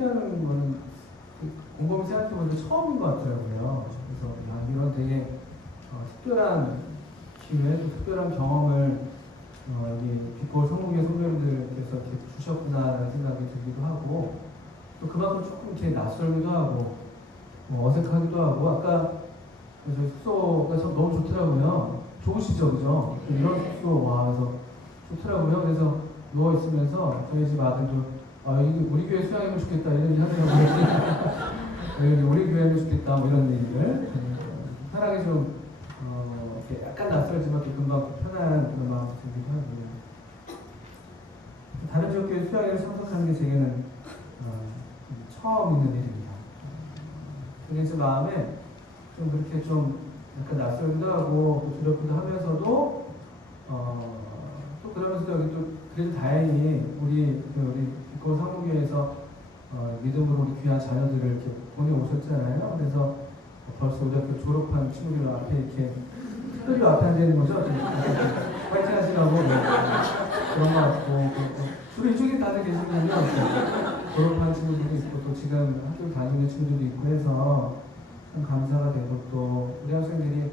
함께하는 거는 곰곰이 생각해보니까 처음인 것 같더라고요. 그래서 이런 되게 특별한 기회, 또 특별한 경험을 여기 빛골 성공의 선배님들께서 이렇게 주셨구나라는 생각이 들기도 하고, 또 그만큼 조금 이렇게 낯설기도 하고 어색하기도 하고, 아까 저희 숙소가 참 너무 좋더라고요. 좋으시죠, 그죠? 이런 숙소 와, 그래서 좋더라고요. 그래서 누워 있으면서 저희 집 아들도 이게 우리 교회 수양이면 좋겠다 이런 얘기 하더라고요. 우리 교회면 좋겠다 뭐 이런 얘기를 편하게 좀 이렇게 약간 낯설지만 또 금방 편한 그런 마음이 들기도 하고요. 다른 지역 교회 수양회를 참석하는 게 제게는 처음 있는 일입니다. 근데 제 마음에 좀 그렇게 좀 약간 낯설기도 하고 두렵기도 하면서도 또 그러면서도 여기 또 그래도 다행히 우리 빛골 성공교회에서 믿음으로 우리 귀한 자녀들을 이렇게 보내오셨잖아요. 그래서 벌써 우리 학교 졸업한 친구들 앞에 이렇게 특별히 앞에 앉아있는 거죠? 파이팅 하시라고 그런 거 같고, 주로 이쪽에 다들 계시거든요. 졸업한 친구들도 있고 또 지금 학교 다니는 친구들도 있고 해서 참 감사가 되고, 또 우리 학생들이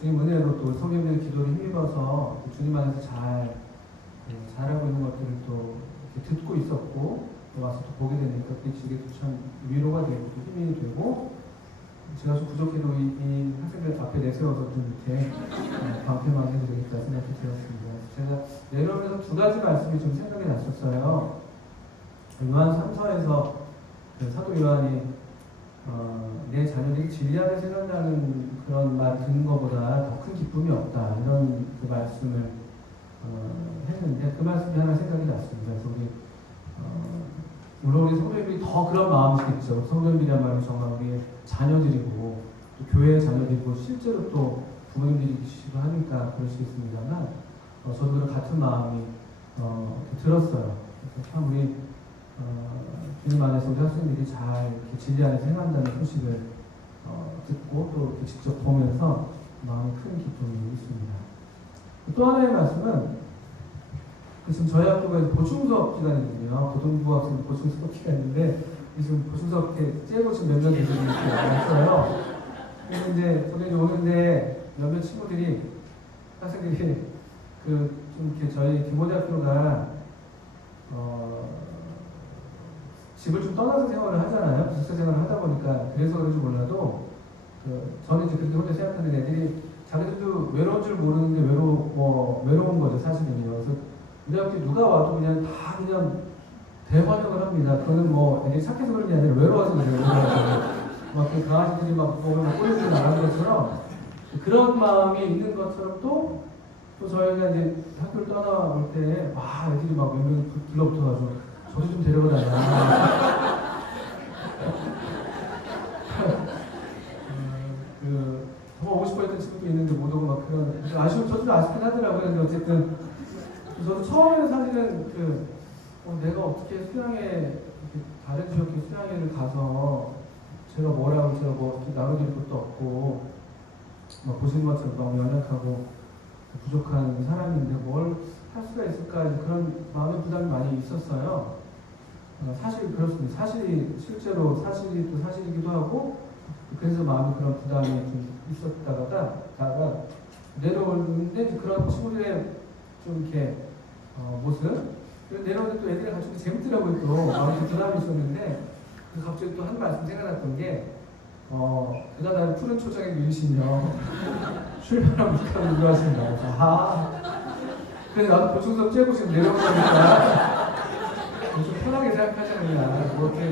주님 은혜로 또 성경의 기도를 힘입어서 주님 안에서 잘하고 있는 것들을 또 이렇게 듣고 있었고, 또 와서 또 보게 되니까 그게 참 위로가 되고 또 힘이 되고, 제가 좀 부족해도 이 학생들 앞에 내세워서 좀 이렇게 방패만 해도 되겠다 생각이 들었습니다. 제가 내려오면서 두 가지 말씀이 좀 생각이 났었어요. 요한 3서에서 사도 요한이 내 자녀들이 진리 안에 생각나는 그런 말 듣는 것보다 더 큰 기쁨이 없다, 이런 그 말씀을 했는데, 그 말씀이 하나 생각이 났습니다. 그래서 물론 우리 성도님들이 더 그런 마음이시겠죠. 성도님들이란 말은 정말 우리의 자녀들이고 또 교회의 자녀들이고 실제로 또 부모님들이시기도 하니까 그러시겠습니다만, 저도 그런 같은 마음이 들었어요. 그래서 참 우리 주님 안에서 우리 학생들이 잘 이렇게 진리 안에서 행한다는 소식을 듣고 또 이렇게 직접 보면서 마음에 큰 기쁨이 있습니다. 또 하나의 말씀은, 지금 저희 학교가 보충 수업 기간이거든요. 고등부 학생 보충 수업 기간인데, 지금 보충 수업 이렇게 째고 지금 몇몇 애들이 이렇게 왔어요. 그래서 이제 저는 이제 오는데 몇몇 친구들이, 학생들이 좀 이렇게 저희 김호대학교가 집을 좀 떠나서 생활을 하잖아요. 기숙사 생활을 하다 보니까. 그래서 그런지 몰라도 저는 이제 그렇게 혼자 생각하는 애들이 자기들도 외로운 줄 모르는데 외로운 거죠, 사실은요. 그래서 우리 학교 누가 와도 그냥 다 그냥 대환영을 합니다. 그거는 애들이 착해서 그런 게 아니라 외로워서 그래요. 막 그 강아지들이 막 보면 꼬리를 나가는 것처럼, 그런 마음이 있는 것처럼 또 저희가 이제 학교를 떠나올 때 애들이 막 몇 명 불러붙어가지고 저도 좀 데려가 달라. 정말 오고 싶어 했던 친구도 있는데 못 오고 막 그런 저도 아쉽긴 하더라고요. 근데 어쨌든 저도 처음에는 사실은 내가 어떻게 다른 지역의 수양회를 가서 제가 나눠드릴 것도 없고 보시는 것처럼 너무 연약하고 부족한 사람인데 뭘 할 수가 있을까, 그런 마음의 부담이 많이 있었어요. 사실 그렇습니다. 실제로 사실이 또 사실이기도 하고, 그래서 마음에 그런 부담이 좀 있었다가 내려오는데 그런 친구들의 좀 이렇게 모습, 내려오는데 또 애들이 같이 재밌더라고요. 또 마음에 부담이 있었는데, 갑자기 또 한 말씀 생각났던 게, 대단한 푸른 초장의 유신이요. 출발한 북한을 유도하신다. 그래서 나도 보충 수업 째고 지금 내려오니까 좀 편하게 생각하잖아요. 그냥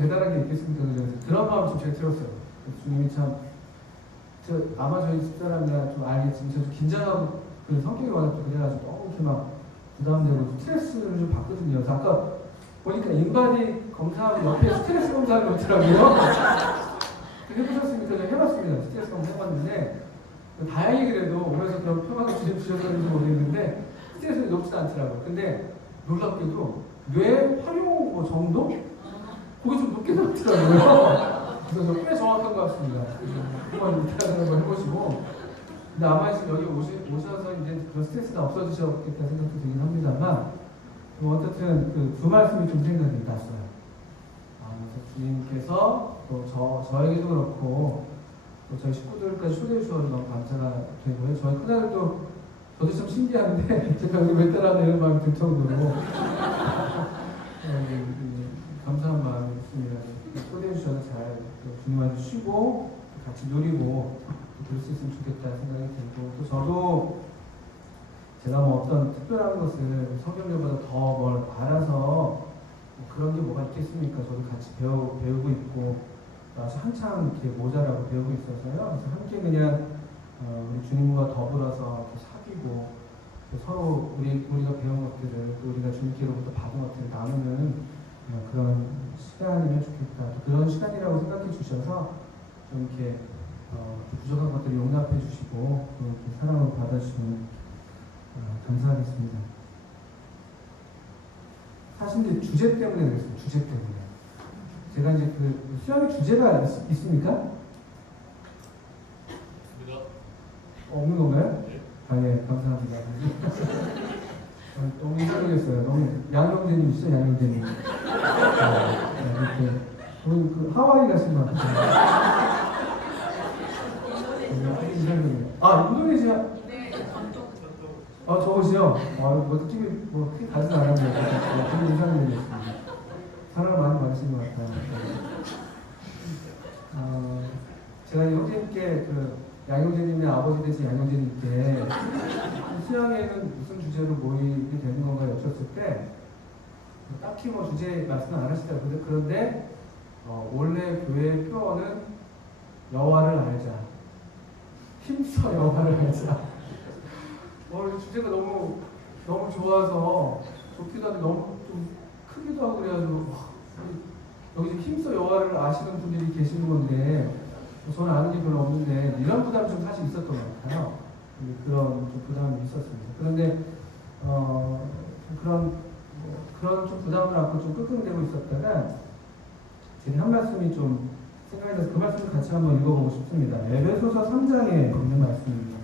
대단한 게 있겠습니까? 그런 마음 좀 제일 들었어요. 주님이 참, 아마 저희 집사람이나 좀 알겠지만, 저 좀 긴장하고, 성격이 워낙 좀 그래가지고 너무 이렇게 막 부담되고 스트레스를 좀 받거든요. 그래서 아까 보니까 인바디 검사하고 옆에 스트레스 검사를 놓더라고요. 해보셨습니까? 제가 해봤습니다. 스트레스 검사 해봤는데, 다행히 그래도 오면서 그런 평화를 주셨는지 모르겠는데, 스트레스는 높지 않더라고요. 근데 놀랍게도 뇌 활용 정도? 그게 좀 높게 나왔더라고요. 그래서 꽤 정확한 것 같습니다. 한번 이따가 한번 해보시고. 근데 아마 지금 여기 오셔서 이제 그런 스트레스가 없어지셨겠다 생각도 들긴 합니다만, 어쨌든 그 두 말씀이 좀 생각이 났어요. 그래서 주님께서 또 저에게도 그렇고 또 저희 식구들까지 초대해 주셔서 너무 감사가 되고요. 저희 큰아들도 저도 좀 신기한데 제가 여기 왜 따라하는 이런 마음이 들 정도로 감사한 마음이 있습니다. 초대해 주셔서 잘 주님한테 쉬고 같이 누리고 그럴 수 있으면 좋겠다 생각이 들고 또 저도 제가 뭐 어떤 특별한 것을 성경들보다 더 뭘 알아서 뭐 그런 게 뭐가 있겠습니까? 저도 같이 배우고 있고 아주 한참 이렇게 모자라고 배우고 있어서요. 그래서 함께 그냥 우리 주님과 더불어서 이렇게 사귀고 서로 우리가 배운 것들을 또 우리가 주님께로부터 받은 것들을 나누는 그런 시간이면 좋겠다. 또 그런 시간이라고 생각해 주셔서 좀 이렇게 부족한 것들을 용납해 주시고 또 이렇게 사랑으로 받아주시면 감사하겠습니다. 사실 이제 주제 때문에 그랬어요. 주제 때문에. 제가 이제 그 수양의 주제가 있습니까? 없는 건가요? 네. 예, 감사합니다. 너무 이상하겠어요. 너무 양형제님이시죠, 양형제님. 이렇게 그 하와이 가신 것 같아요. 인도네시아. 네, 저곳이요. 뭐 느낌이 뭐 크게 가진 않았네요. 되게 이상한 일이었습니다. 사랑을 많이 받으신 것 같아요. 제가 형제님께 양형제님의 아버지 되신 양형제님께 수양회는 무슨 주제로 모이게 되는 건가 여쭸을 때 딱히 뭐 주제 말씀 안 하시더라고요. 그런데 원래 교회의 표어는 여호와를 알자. 힘써 여호와를 알자. 주제가 너무 좋아서 좋기도 한데 너무 좀 크기도 하고 그래가지고 여기 지금 힘써 여호와를 아시는 분들이 계시는 건데 저는 아는 게 별로 없는데 이런 부담이 좀 사실 있었던 것 같아요. 그런 좀 부담이 있었습니다. 그런데 그런 좀 부담을 안고 좀 끙끙대고 있었다가 제가 한 말씀이 좀 생각이 나서 그 말씀을 같이 한번 읽어보고 싶습니다. 에베소서 3장에 있는 말씀입니다.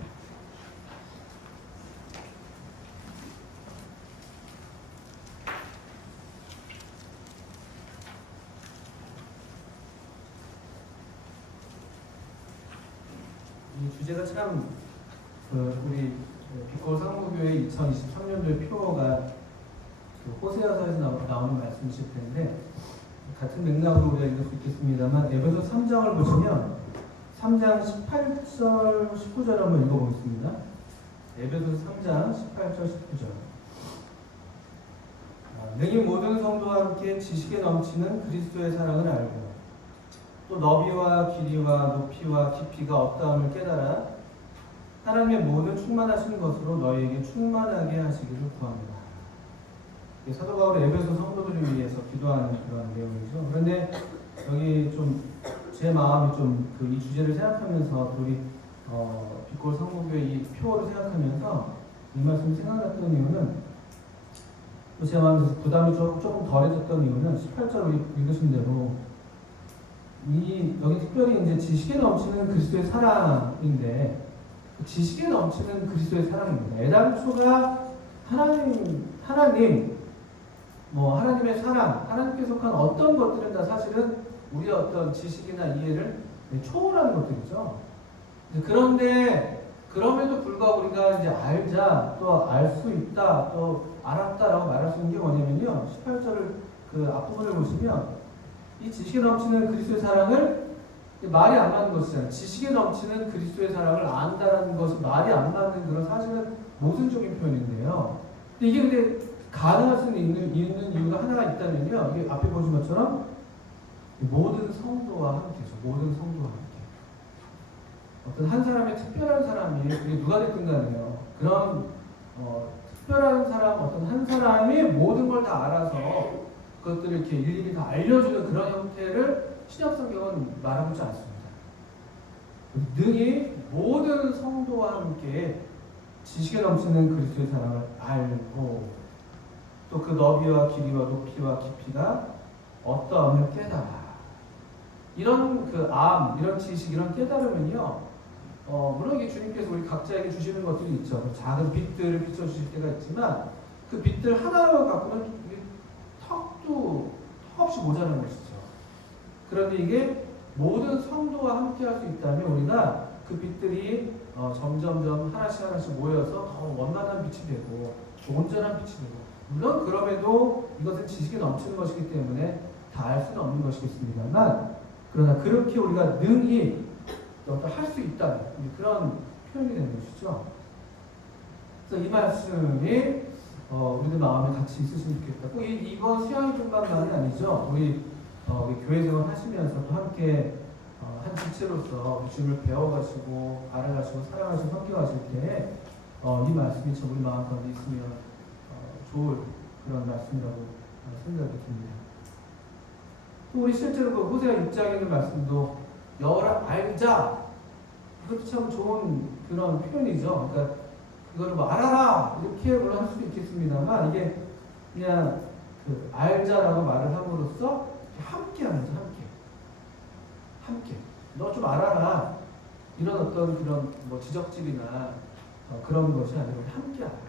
이 주제가 참 우리 빛골 상무교회 2023년도의 표어가 호세아서에서 나오는 말씀이실 텐데 같은 맥락으로 우리가 읽을 수 있겠습니다만 에베소 3장을 보시면 3장 18절 19절 한번 읽어보겠습니다. 에베소 3장 18절 19절 능히 모든 성도와 함께 지식에 넘치는 그리스도의 사랑을 알고 또 너비와 길이와 높이와 깊이가 없다함을 깨달아 하나님의 모든 충만하신 것으로 너희에게 충만하게 하시기를 구합니다. 사도 바울이 에베소 성도들을 위해서 기도하는 그런 내용이죠. 그런데 여기 좀 제 마음이 좀 이 주제를 생각하면서 우리 빛골 성모교회 이 표어를 생각하면서 이 말씀이 생각났던 이유는 또 제 마음에서 부담이 조금 덜해졌던 이유는 18절 읽으신 대로 여기 특별히 이제 지식에 넘치는 그리스도의 사랑인데 지식에 넘치는 그리스도의 사랑입니다. 애당초가 하나님 하나님의 사랑, 하나님께 속한 어떤 것들은 다 사실은 우리의 어떤 지식이나 이해를 초월하는 것들이죠. 그런데 그럼에도 불구하고 우리가 이제 알자, 또 알 수 있다, 또 알았다라고 말할 수 있는 게 뭐냐면요. 18절을 그 앞부분을 보시면 이 지식에 넘치는 그리스도의 사랑을 말이 안 맞는 것이잖아요. 지식에 넘치는 그리스도의 사랑을 안다라는 것은 말이 안 맞는 그런 사실은 모순적인 표현인데요. 이게 근데 가능할 수 있는 이유가 하나가 있다면요. 이게 앞에 보신 것처럼 모든 성도와 함께죠. 모든 성도와 함께. 어떤 한 사람의 특별한 사람이 그게 누가 됐든 간에요. 그런 특별한 사람, 어떤 한 사람이 모든 걸 다 알아서 그것들을 이렇게 일일이 다 알려주는 그런 형태를 신약 성경은 말하고 있지 않습니다. 능히 모든 성도와 함께 지식에 넘치는 그리스도의 사랑을 알고 또 그 너비와 길이와 높이와 깊이가 어떠함을 깨달아. 이런 이런 지식, 이런 깨달음은요. 물론 이게 주님께서 우리 각자에게 주시는 것들이 있죠. 작은 빛들을 비춰주실 때가 있지만 그 빚들 하나로 갖고는 턱도 턱없이 모자란 것이죠. 그런데 이게 모든 성도와 함께 할 수 있다면 우리가 그 빚들이 점점점 하나씩 모여서 더 원만한 빛이 되고 온전한 빛이 되고, 물론 그럼에도 이것은 지식이 넘치는 것이기 때문에 다 알 수는 없는 것이겠습니다만, 그러나 그렇게 우리가 능히 할 수 있다는 그런 표현이 되는 것이죠. 그래서 이 말씀이 우리들 마음에 같이 있으시면 좋겠다. 꼭 이번 수양일뿐만이 아니죠. 우리 교회 생활 하시면서 또 함께 한 지체로서 주님을 배워가시고 알아가시고 사랑하시고 섬겨가실 때 이 말씀이 저 우리 마음 가운데 있으면 좋을 그런 말씀이라고 생각이 듭니다. 또 우리 실제로 그 호세아 6장에 있는 말씀도 여호와를 알자, 이것도 참 좋은 그런 표현이죠. 그러니까 이거를 뭐 알아라 이렇게 물론 할 수도 있겠습니다만, 이게 그냥 그 알자라고 말을 함으로써 함께하면서 함께 너 좀 알아라, 이런 어떤 그런 뭐 지적질이나 그런 것이 아니라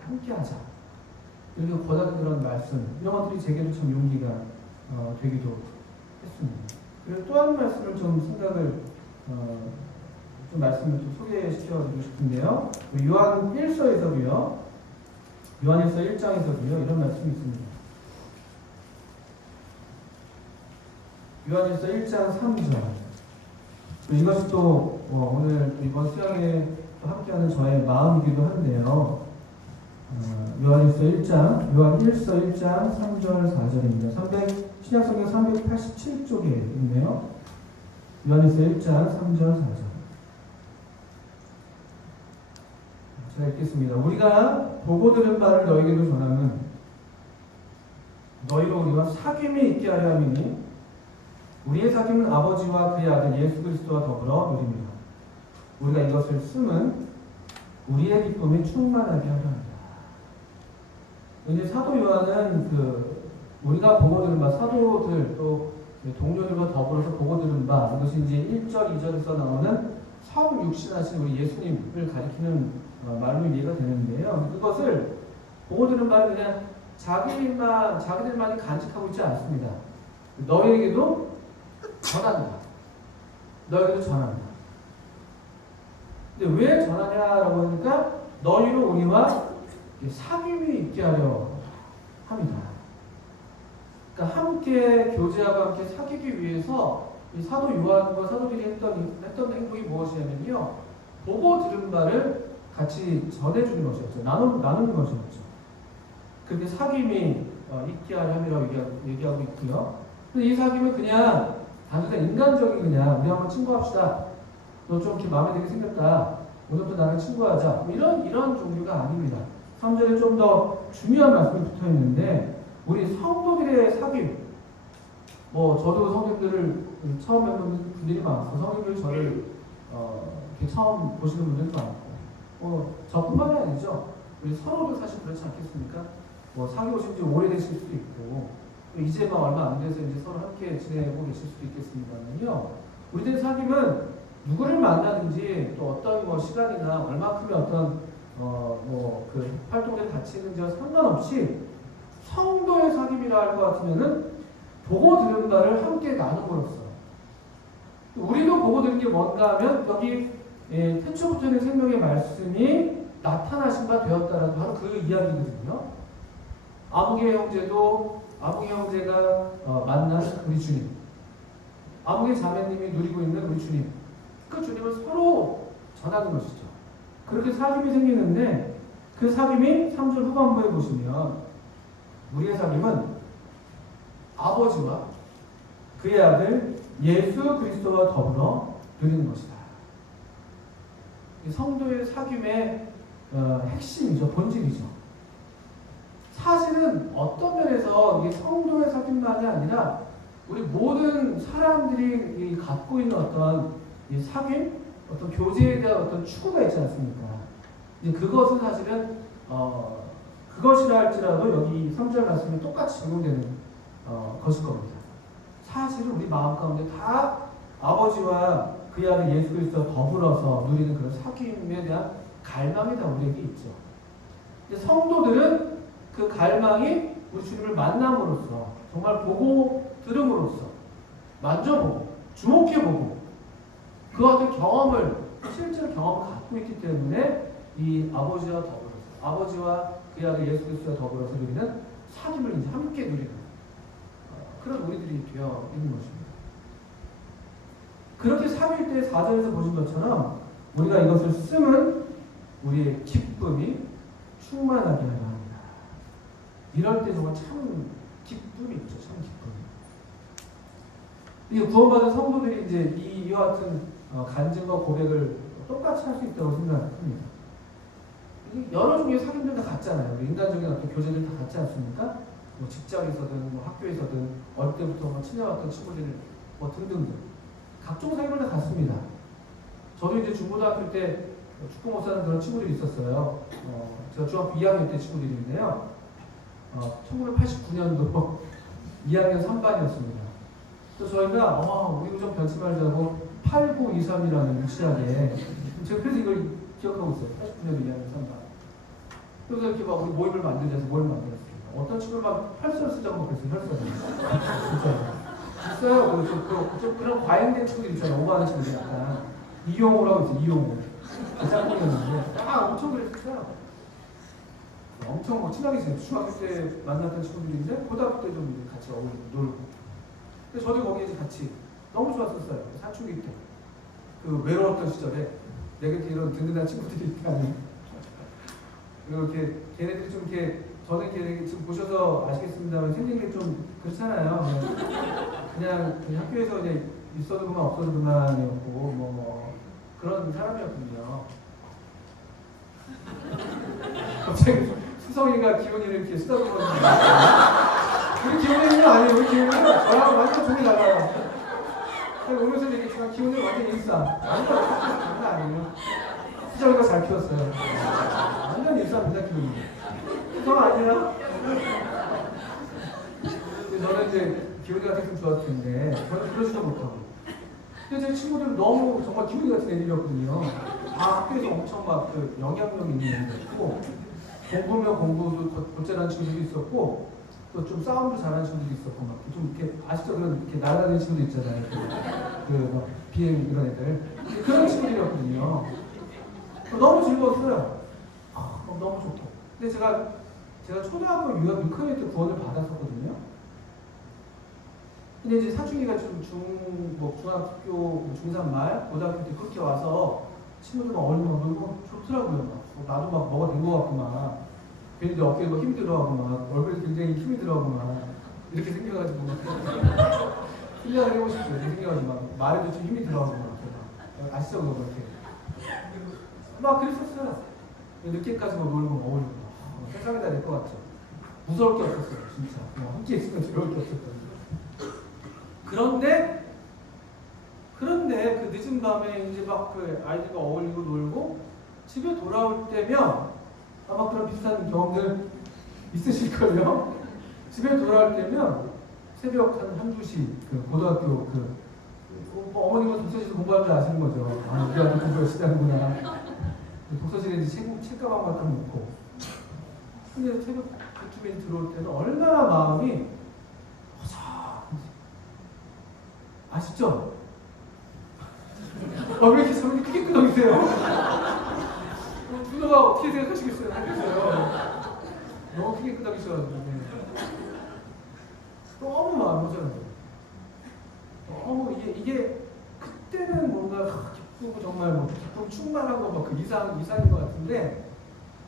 함께하자, 이렇게 권하는 그런 말씀, 이런 것들이 제게도 참 용기가 되기도 했습니다. 그리고 또 한 말씀을 좀 생각을 좀 말씀을 좀 소개시켜드리고 싶은데요. 요한 1서에서도요, 요한일서 1장에서도요 이런 말씀이 있습니다. 요한일서 1장 3절. 이것이 또 오늘 이번 수양에 또 함께하는 저의 마음이기도 한데요. 요한 1서 1장 3절 4절입니다. 신약성경 387쪽에 있네요. 요한일서 1장 3절 4절. 제가 읽겠습니다. 우리가 보고 들은 바를 너희에게도 전하면 너희로 우리와 사귐이 있게 하려 함이니 우리의 사귐은 아버지와 그의 아들 예수 그리스도와 더불어 누립니다. 우리가 이것을 쓰면 우리의 기쁨이 충만하게 하려 합니다. 이제 사도 요한은 우리가 보고 들은 바, 사도들 또 동료들과 더불어서 보고 들은 바, 이것이 이제 1절, 2절에서 나오는 성 육신하신 우리 예수님을 가리키는 말로 이해가 되는데요. 그것을 보고 들은 바는 그냥 자기들만이 간직하고 있지 않습니다. 너희에게도 전한다. 근데 왜 전하냐라고 하니까 너희로 우리와 사귐이 있게 하려 합니다. 그러니까 함께 교제하고 함께 사귀기 위해서 이 사도 요한과 사도들이 했던 행동이 무엇이냐면요, 보고 들은 바를 같이 전해주는 것이었죠. 나누는 것이었죠. 그렇게 사귐이 있게 하려 함이라고 얘기하고 있고요. 근데 이 사귐은 그냥 단순한 인간적인, 그냥 우리 한번 친구합시다, 너 좀 이렇게 마음에 들게 생겼다, 오늘부터 나랑 친구하자, 뭐 이런 종류가 아닙니다. 3절에 좀 더 중요한 말씀이 붙어 있는데, 우리 성도들의 사귐, 저도 성도들을 처음 뵙는 분들이 많고, 성도들 저를 이렇게 처음 보시는 분들도 많고, 저뿐만이 아니죠. 우리 서로도 사실 그렇지 않겠습니까? 사귀오신 지 오래되실 수도 있고, 이제 얼마 안 돼서 이제 서로 함께 지내고 계실 수도 있겠습니다만요. 우리들의 사귐은 누구를 만나든지 또 어떤 시간이나 얼마큼의 어떤 그 활동들이 같이 있는지와 상관없이 성도의 사귐이라 할 것 같으면은 보고 들은 바를 함께 나눔으로써, 우리도 보고 들은 게 뭔가 하면 여기 태초부터 있는 생명의 말씀이 나타나신 바 되었다라는 바로 그 이야기거든요. 아무개 형제가 만난 우리 주님, 아무개 자매님이 누리고 있는 우리 주님, 그 주님을 서로 전하는 것이죠. 그렇게 사귐이 생기는데, 그 사귐이 3절 후반부에 보시면 우리의 사귐은 아버지와 그의 아들 예수 그리스도와 더불어 누리는 것이다. 성도의 사귐의 핵심이죠. 본질이죠. 사실은 어떤 면에서 이게 성도의 사귐만이 아니라 우리 모든 사람들이 갖고 있는 어떤 이 사귐, 어떤 교제에 대한 어떤 추구가 있지 않습니까? 이제 그것은 사실은 그것이라 할지라도 여기 3절 말씀에 똑같이 적용되는 것일 겁니다. 사실은 우리 마음 가운데 다 아버지와 그의 아들 예수 그리스도와 더불어서 누리는 그런 사귐에 대한 갈망이 다 우리에게 있죠. 근데 성도들은 그 갈망이 우리 주님을 만남으로써 정말 보고 들음으로써 만져보고 주목해보고 그와 같은 경험을 실제로 경험을 갖고 있기 때문에 이 아버지와 더불어서 아버지와 그의 아들 예수 그리스도와 더불어서 누리는 사귐을 이제 함께 누리는 그런 우리들이 되어 있는 것입니다. 그렇게 삼위일체의 4절에서 보신 것처럼 우리가 이것을 쓰면 우리의 기쁨이 충만하게 하려 합니다. 이럴 때 정말 참 기쁨이 있죠. 참 기쁨이. 이 구원받은 성도들이 이제 이와 같은 간증과 고백을 똑같이 할 수 있다고 생각합니다. 여러 종류의 사귐들 다 같잖아요. 인간적인 어떤 교제들 다 같지 않습니까? 뭐 직장에서든 뭐 학교에서든 어릴 때부터 뭐 친해왔던 친구들 뭐 등등등 각종 사귐을 다 같습니다. 저도 이제 중고등학교 때 축구 못 사는 그런 친구들이 있었어요. 제가 중학교 2학년 때 친구들인데요. 1989년도 2학년 3반이었습니다. 그래서 저희가 우리 좀 변치 말자고 8923이라는 유치하게 제가 그래서 이걸 기억하고 있어요. 89년도 2학년 3반. 그래서 이렇게 막 우리 모임을 만들자서 모임을 만들었어요. 어떤 친구를 막 혈서를 쓰자고 그랬어요. 혈서를. 진짜. 있어요. 좀 그런 과잉된 친구들 있잖아요. 오버하는 친구들 약간. 이용호라고 있어요. 이용호. 짝꿍이었는데 엄청 그랬어요. 엄청 친하게 지냈어요. 중학교 때 만났던 친구들인데 고등학교 때 좀 같이 어울리고 놀고. 근데 저도 거기 이제 같이 너무 좋았었어요. 사춘기 때. 그 외로웠던 시절에 내 곁에 이런 든든한 친구들이 있다니. 이렇게 걔네들이 좀 이렇게 저는 걔네 지금 보셔서 아시겠습니다만 생긴 게 좀 그렇잖아요. 그냥 학교에서 그냥 있어도 그만 없어도 그만이었고 뭐 그런 사람이었군요. 갑자기 수성이가 기훈이를 이렇게 쓰다듬어 우리 기훈이는 아니에요. 우리 기훈이는 저랑 완전 종이 달라요. 오면서 얘기했지만 기훈이는 완전 일상. 완전 장난 아니에요. 수정이가 잘 키웠어요. 완전 일상입니다, 기훈이. 수성 아니야? 저는 이제 기훈이가 되게 좋았을 텐데 저는 그러지도 못하고. 근데 제 친구들은 너무 정말 기훈이 같은 애들이었거든요. 다 학교에서 엄청 막 그 영향력 있는 애들이었고 공부면 공부도 곧잘하는 친구들도 있었고 또 좀 싸움도 잘하는 친구들도 있었고 막 좀 이렇게 아시죠? 그런 이렇게 날아다니는 친구들 있잖아요. 그 비행 이런 애들 그런 친구들이었거든요. 너무 즐거웠어요. 너무 좋고. 근데 제가 초등학교 6학년 때 구원을 받았었거든요. 근데 이제 사춘기가 좀 중학교 중3 말 고등학교 때 그렇게 와서 친구들과 어울리면 너무 좋더라고요. 나도 막 뭐가 된 것 같고 막 괜히 어깨에 막 힘이 들어가고 막 얼굴에 굉장히 힘이 들어가고 막 이렇게 생겨가지고 막 훈련을 해보고 싶어요. 이렇게 생겨가지고 막 말에도 좀 힘이 들어가고 막 아시죠? 그거 이렇게 막 그랬었어요. 늦게까지 막 놀고 막 어울리고 세상에 다 될 것 같죠. 무서울 게 없었어요. 진짜 함께 있으면 두려울 게 없었거든요. 그런데 그 늦은 밤에 이제 막 그 아이들과 어울리고 놀고 집에 돌아올 때면 아마 그런 비슷한 경험들 있으실걸요? 집에 돌아올 때면 새벽 한 2시 그 고등학교 어머님은 독서실에서 공부하는 줄 아시는 거죠. 우리 아들 공부 열심히 하는구나. 독서실에 이제 책가방 같은 거 놓고 근데 새벽 그쯤에 들어올 때는 얼마나 마음이 아시죠? 왜 이렇게 소문이 크게 끄덕이세요? 누나가 어떻게 생각하시겠어요? 너무 크게 끄덕이셔가지고 너무 마음이 허전해요. 너무 이게 그때는 뭔가 기쁘고 정말 뭐 기쁨 충만한 거 막 그 이상인 것 같은데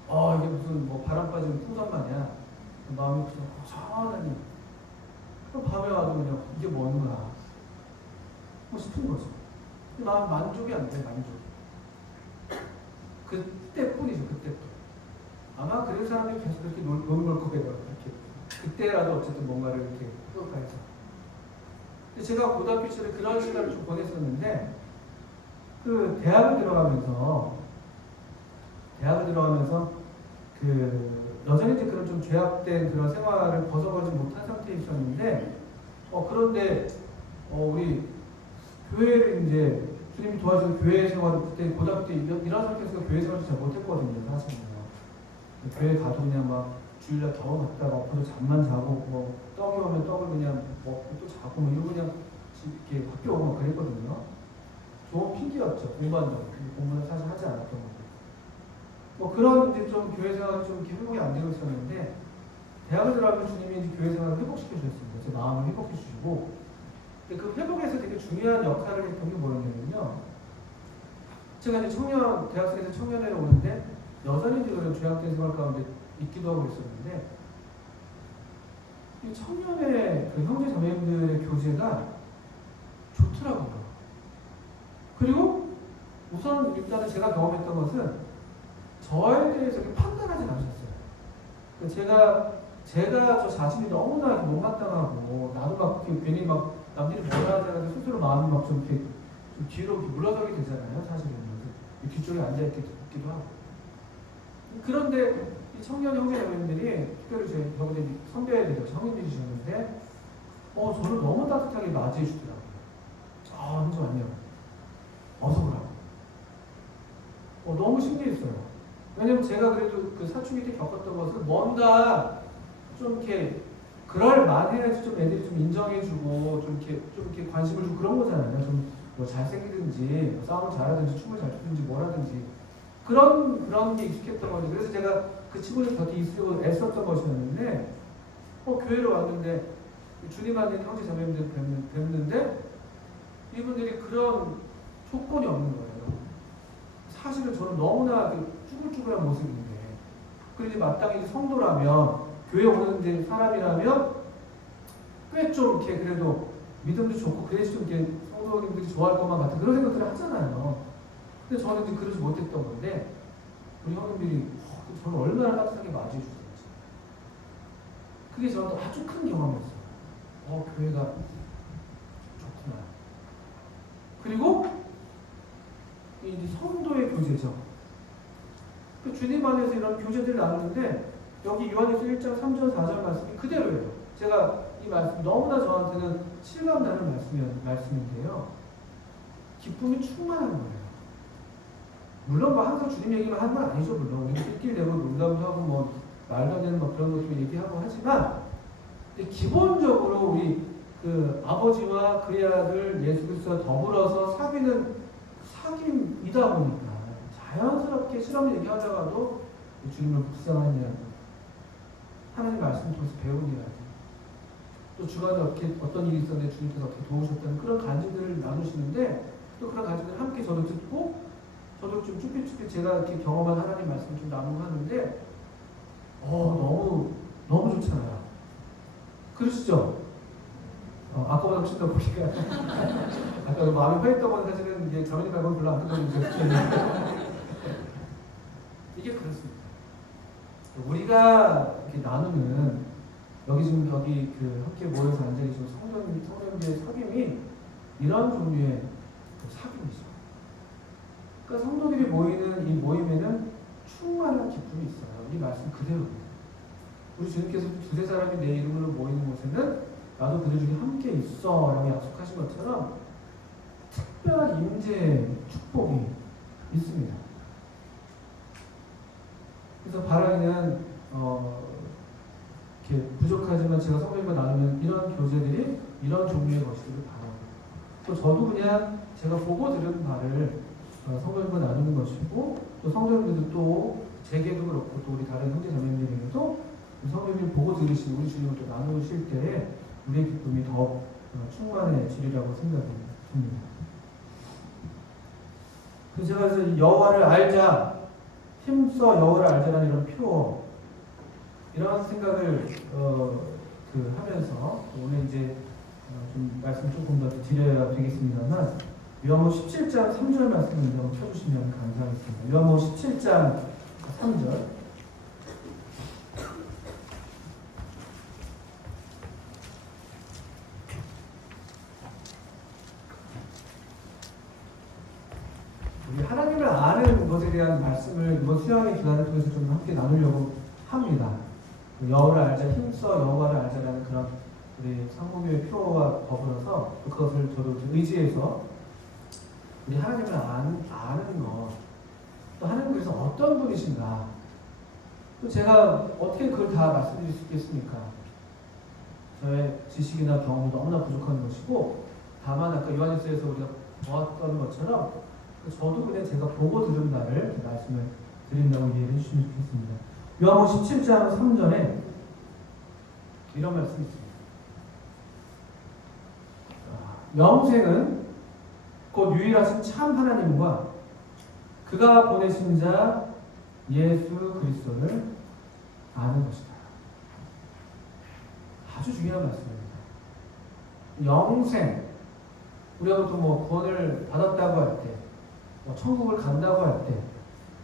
이게 무슨 뭐 바람 빠지는 풍선 마냥 마음이 그냥 허전하니 밤에 와도 그냥 이게 뭔가 하고 싶은 거죠. 마음 만족이 안 돼, 만족. 그때뿐이죠, 그때뿐. 아마 그런 사람들이 계속 그렇게 노는 걸 거예요. 이렇게. 그때라도 어쨌든 뭔가를 이렇게 해서. 제가 고등학교 시절에 그런 시간을 좀 보냈었는데, 그 대학을 들어가면서 여전히 이제 그런 좀 죄악된 그런 생활을 벗어나지 못한 상태에 있었는데, 그런데 우리 교회를 이제 주님이 도와준 교회 생활을 그때 고등학교 때 이런 상태에서 교회 생활을 잘 못했거든요, 사실은요. 교회 가도 그냥 막 주일날 겨우 갔다가 엎어서 잠만 자고 뭐 떡이 오면 떡을 그냥 먹고 또 자고 뭐 이러고 그냥 이렇게 학교 오고 막 그랬거든요. 좋은 핑계였죠. 공부한다고. 공부는 사실 하지 않았던 거고. 뭐 그런 이제 좀 교회 생활이 좀 이렇게 회복이 안 되고 있었는데 대학을 들어가면 주님이 이제 교회 생활을 회복시켜 주셨습니다. 제 마음을 회복해 주시고 근데 그 회복에서 되게 중요한 역할을 했던 게 뭐였냐면요. 제가 이제 대학생에서 청년회에 오는데 여전히 이제 그런 죄악된 생활 가운데 있기도 하고 있었는데 이 청년회 그 형제 자매님들의 교제가 좋더라고요. 그리고 우선 일단은 제가 경험했던 것은 저에 대해서 판단하지 않으셨어요. 제가 저 자신이 너무나 못마땅하고 나도 막 괜히 막 남들이 뭐라 하잖아요. 스스로 마음이 막 좀 이렇게 좀 뒤로 물러서게 되잖아요. 사실은 뒤쪽에 앉아있기도 하고. 그런데 이 청년 형제자매님들이 특별히 저번에 선배에 대해서 성인들이셨는데 저를 너무 따뜻하게 맞이해 주더라고요. 형제 왔네요. 어서 오라고. 너무 신기했어요. 왜냐면 제가 그래도 그 사춘기 때 겪었던 것은 뭔가 좀 이렇게 그럴 만해야지 좀 애들이 좀 인정해주고 좀 이렇게 관심을 주고 그런 거잖아요. 좀 뭐 잘생기든지 싸움을 잘하든지 춤을 잘 추든지 뭐라든지 그런 게 익숙했던 거죠. 그래서 제가 그 친구들 곁에 있으려고 애썼던 것이었는데 교회로 왔는데 주님 안에 형제 자매님들 뵙는데 이분들이 그런 조건이 없는 거예요. 사실은 저는 너무나 쭈글쭈글한 모습인데 그리고 마땅히 성도라면 교회 오는 사람이라면 꽤 좀 이렇게 그래도 믿음도 좋고 그래서 좀 이렇게 성도님들이 좋아할 것만 같은 그런 생각들을 하잖아요. 근데 저는 이제 그러지 못했던 건데 우리 형님들이 저를 얼마나 따뜻하게 맞이해 주셨는지 그게 저한테 아주 큰 경험이었어요. 교회가 좋구나. 그리고 이 성도의 교제죠. 주님 안에서 이런 교제들을 나누는데 여기 요한일서 1장 3절 4절 말씀이 그대로예요. 제가 이 말씀 너무나 저한테는 실감나는 말씀인데요. 기쁨이 충만한 거예요. 물론 뭐 항상 주님 얘기만 하는 건 아니죠. 물론 우리끼리 내고 농담도 하고 뭐 말도 안 되는 뭐 그런 것도 얘기하고 하지만 근데 기본적으로 우리 그 아버지와 그의 아들 예수 그리스도와 더불어서 사귐이다 보니까 자연스럽게 실험 얘기하다가도 주님을 묵상한 이야기, 하나님 말씀 통해서 배운 이야기, 또 주간에 어떤 일이 있었는데 주님께서 어떻게 도우셨다는 그런 간증들을 나누시는데 또 그런 간증들을 함께 저도 듣고 저도 좀 쭈삣쭈삣 제가 이렇게 경험한 하나님 말씀을 좀 나누고 하는데 너무 좋잖아요. 그러시죠? 아까보다 훨씬 더 보니까 아까 마음이 화했던 건 사실은 이제 자매님 말고는 별로 안 듣던 거죠. 이게 그렇습니다. 우리가 이렇게 나누는 여기 함께 모여서 앉아계신 성도님들의 사귐이 이런 종류의 사귐이죠. 그러니까 성도들이 모이는 이 모임에는 충만한 기쁨이 있어요. 이 말씀 그대로입니다. 우리 주님께서 두세 사람이 내 이름으로 모이는 곳에는 나도 그들 중에 함께 있어 라고 약속하신 것처럼 특별한 임재 축복이 있습니다. 그래서 바라기는 이렇게 부족하지만 제가 성도님과 나누면 이런 교제들이 이런 종류의 것이기를 바라고 또 저도 그냥 제가 보고 들은 바를 성도님과 나누는 것이고 또 성도님들도 또 제게도 그렇고 또 우리 다른 형제 자매님들에게도 성도님이 보고 들으시고 우리 주님을 또 나누실 때에 우리의 기쁨이 더 충만해지리라고 생각이 듭니다. 그래서 제가 여호와를 알자, 힘써 여호와를 알자라는 이런 표어 이런 생각을 하면서 오늘 이제 좀 말씀 조금 더 드려야 되겠습니다만 요한복음 17장 3절 말씀을 한번 펴주시면 감사하겠습니다. 요한복음 17장 3절 하나님을 아는 것에 대한 말씀을 이번 수양의 기간을 통해서 좀 함께 나누려고 합니다. 여호와를 알자, 힘써 여호와를 알자라는 그런 우리 상무교의 표어와 더불어서 그것을 저도 의지해서 우리 하나님을 아는 것, 또 하나님께서 어떤 분이신가, 또 제가 어떻게 그걸 다 말씀드릴 수 있겠습니까? 저의 지식이나 경험도 너무나 부족한 것이고, 다만 아까 요한일서에서 우리가 보았던 것처럼 저도 그냥 제가 보고 들은 바를 이렇게 말씀을 드린다고 이해해 주시면 좋겠습니다. 요한복음 17장 3절에 이런 말씀이 있습니다. 영생은 곧 유일하신 참 하나님과 그가 보내신 자 예수 그리스도를 아는 것이다. 아주 중요한 말씀입니다. 영생, 우리가 보통 뭐 구원을 받았다고 할 때, 뭐 천국을 간다고 할 때,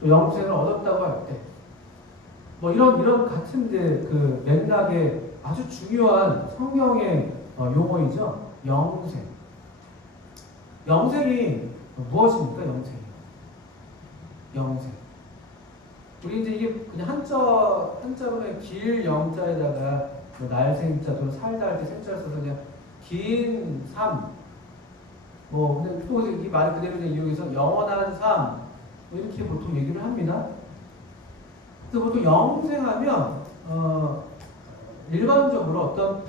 또 영생을 얻었다고 할 때, 뭐 이런 같은데 그 맥락의 아주 중요한 성경의 용어이죠. 영생. 영생이 무엇입니까? 영생. 우리 이제 이게 그냥 한자로는 길 영자에다가 뭐 날생자 또 살다 할 때 생자를 써서 그냥 긴 삶. 뭐 근데 또 이 말 그대로 이용해서 영원한 삶 뭐 이렇게 보통 얘기를 합니다. 그래서 보통 영생하면 일반적으로 어떤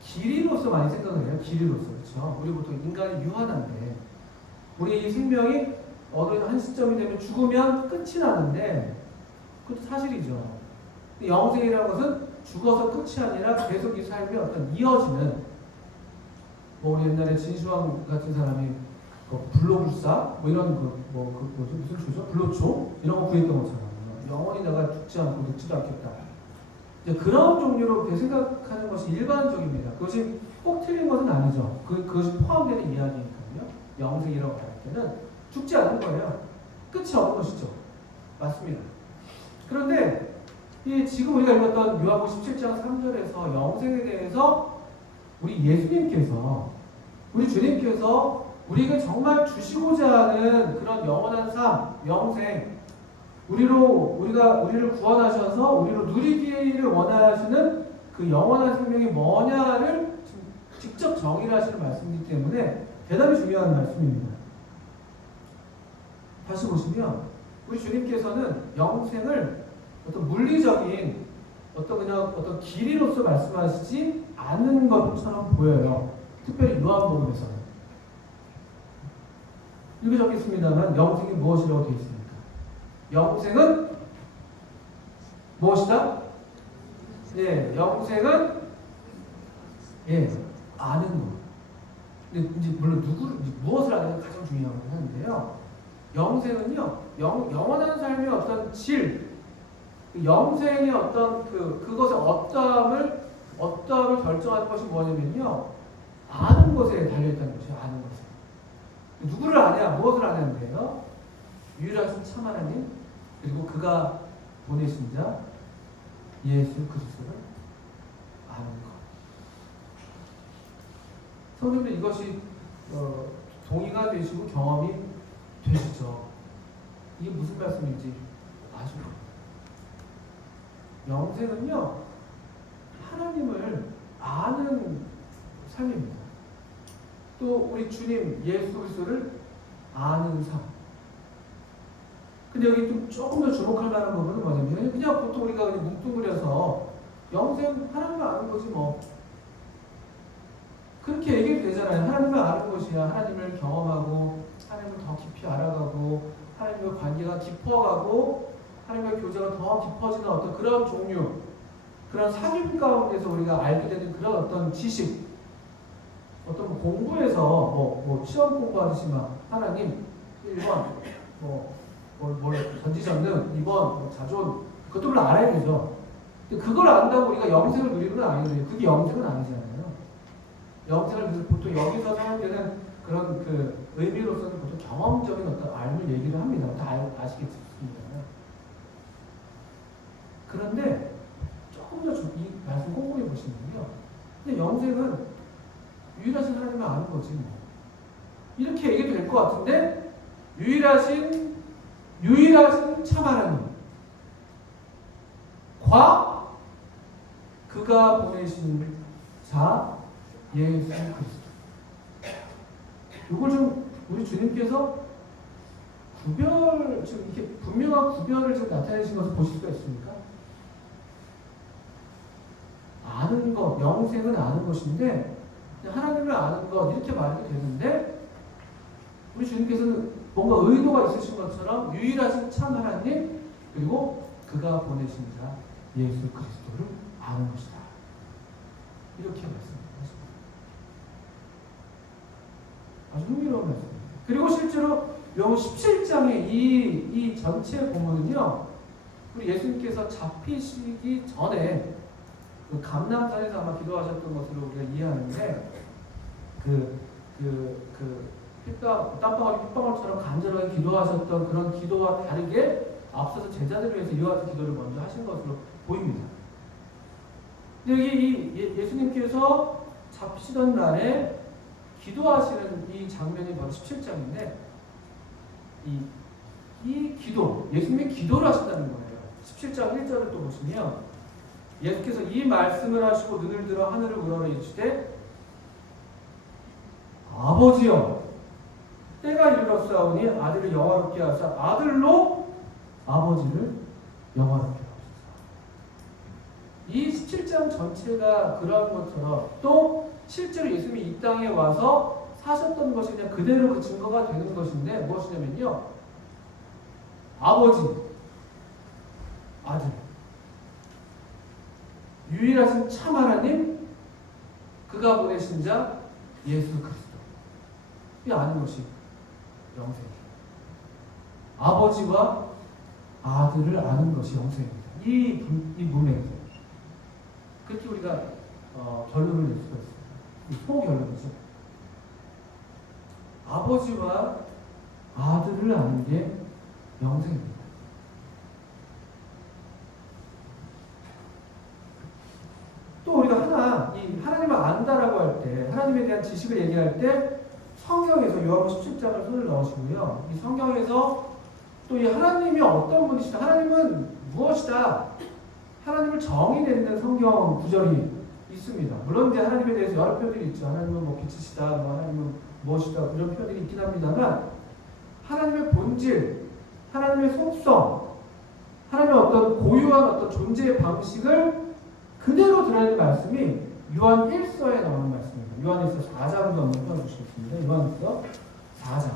길이로서 많이 생각을 해요. 길이로서. 그렇죠? 우리 보통 인간이 유한한데 우리 생명이 어느 한 시점이 되면 죽으면 끝이 나는데 그것도 사실이죠. 영생이라는 것은 죽어서 끝이 아니라 계속 이 삶이 어떤 이어지는, 뭐 우리 옛날에 진시황 같은 사람이 불로불사 뭐 이런 뭐죠 무슨 초죠? 불로초 이런 거 구했던 것처럼 영원히 내가 죽지 않고 늙지도 않겠다. 이제 그런 종류로 생각하는 것이 일반적입니다. 그것이 꼭 틀린 것은 아니죠. 그것이 포함되는 이야기니까요. 영생이라고 할 때는 죽지 않는 거예요. 끝이 없는 것이죠. 맞습니다. 그런데 지금 우리가 읽었던 요한복음 17장 3절에서 영생에 대해서 우리 예수님께서, 우리 주님께서 우리에게 정말 주시고자 하는 그런 영원한 삶, 영생, 우리를 구원하셔서 우리로 누리기를 원하시는 그 영원한 생명이 뭐냐를 직접 정의를 하시는 말씀이기 때문에 대단히 중요한 말씀입니다. 다시 보시면 우리 주님께서는 영생을 어떤 물리적인 어떤 길이로서 말씀하시지 않는 것처럼 보여요. 특별히 요한복음에서는. 이렇게 적겠습니다만 영생이 무엇이라고 되어 있습니까? 영생은 무엇이다? 네, 영생은 아는 것. 근데 이제 물론 무엇을 아는 게 가장 중요한 건 하는데요. 영생은요, 영원한 삶의 어떤 질, 영생의 어떤 그것의 어떠함을 결정하는 것이 뭐냐면요, 아는 것에 달려있다는 것이에요. 아는 것에. 누구를 아냐, 무엇을 아냐인데요. 유일하신 참 하나님, 그리고 그가 보내신 자 예수 그리스도를 아는 것. 성도님들 이것이 동의가 되시고 경험이 되시죠. 이게 무슨 말씀인지 아시죠? 영생은요, 하나님을 아는 삶입니다. 또 우리 주님 예수 그리스도를 아는 삶. 근데 여기 조금 더 주목할 만한 부분은 뭐냐면, 그냥 보통 우리가 그냥 뭉뚱그려서 영생 하나님을 아는 거지 뭐, 그렇게 얘기해도 되잖아요. 하나님을 아는 것이야. 하나님을 경험하고 하나님을 더 깊이 알아가고 하나님과 관계가 깊어가고 하나님과 교제가 더 깊어지는 어떤 그런 종류, 그런 사귐 가운데서 우리가 알게 되는 그런 어떤 지식, 어떤 공부에서 뭐 시험 공부하듯이 막 하나님 1번 뭘 전지전능 2번 자존, 그것도 물론 알아야 되죠. 근데 그걸 안다고 우리가 영생을 누리는 건 아니거든요. 그게 영생은 아니잖아요. 영생을 그래서 보통 여기서 사용되는 그런 의미로서는 보통 경험적인 어떤 알을 얘기를 합니다. 다 아시겠습니다. 그런데 조금 더 이 말씀 꼼꼼히 보시면요, 근데 영생은 유일하신 하나님을 아는 거지 뭐, 이렇게 얘기도 될 것 같은데, 유일하신 참 하나님과 그가 보내신 자 예수 그리스도. 이걸 좀 우리 주님께서 지금 이렇게 분명한 구별을 좀 나타내신 것을 보실 수가 있습니까? 아는 것, 영생은 아는 것인데 하나님을 아는 것 이렇게 말해도 되는데 우리 주님께서는 뭔가 의도가 있으신 것처럼 유일하신 참 하나님 그리고 그가 보내신 자 예수 그리스도를 아는 것이다. 이렇게 말씀하십니다. 아주 흥미로운 말씀입니다. 그리고 실제로 요한 17장의 이 전체 본문은요, 우리 예수님께서 잡히시기 전에 그 감람산에서 아마 기도하셨던 것으로 우리가 이해하는데 땀방울이 핏방울처럼 간절하게 기도하셨던 그런 기도와 다르게 앞서서 제자들을 위해서 이와 같은 기도를 먼저 하신 것으로 보입니다. 근데 여기 예수님께서 잡히시던 날에 기도하시는 이 장면이 바로 17장인데 이 기도, 예수님이 기도를 하신다는 거예요. 17장 1절을 또 보시면 예수께서 이 말씀을 하시고 눈을 들어 하늘을 우러러 이르시되 아버지여 때가 이르렀사오니 아들을 영화롭게 하사 아들로 아버지를 영화롭게 하소서. 이 17장 전체가 그러한 것처럼 또 실제로 예수님이 이 땅에 와서 사셨던 것이 그냥 그대로 그 증거가 되는 것인데 무엇이냐면요, 아버지, 아들, 유일하신 참 하나님, 그가 보내신 자 예수 그리스도, 이 아는 것이 영생이에요. 아버지와 아들을 아는 것이 영생입니다. 이 문맥에서 그렇게 우리가 결론을 낼 수가 있습니다. 이 소결론이죠. 아버지와 아들을 아는 게 영생입니다. 또 우리가 하나님을 안다라고 할 때, 하나님에 대한 지식을 얘기할 때 성경에서 요한복음 17장을 손을 넣으시고요. 이 성경에서 또 이 하나님이 어떤 분이시다, 하나님은 무엇이다, 하나님을 정의 내리는 성경 구절이 있습니다. 물론 이제 하나님에 대해서 여러 표현들이 있죠. 하나님은 뭐 빛이시다, 하나님은 무엇이다, 이런 표현들이 있긴 합니다만 하나님의 본질, 하나님의 속성, 하나님의 어떤 고유한 어떤 존재의 방식을 그대로 드러내는 말씀이 요한 1서에 나오는 말씀입니다. 요한 1서 4장도 한번 펴주시겠습니다. 요한 1서 4장.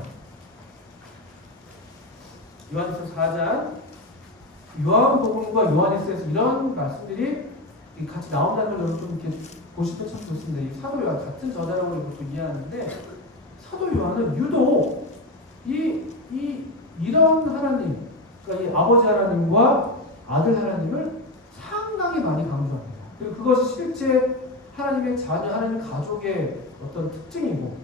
요한 1서 4장. 요한복음과 요한 1서에서 이런 말씀들이 같이 나온다는 걸 여러분 좀 이렇게 보시면 참 좋습니다. 이 사도 요한 같은 저자라고 보통 이해하는데 사도 요한은 유독 이런 하나님, 그러니까 이 아버지 하나님과 아들 하나님을 상당히 많이 강조합니다. 그리고 그것이 실제 하나님의 자녀, 하나님의 가족의 어떤 특징이고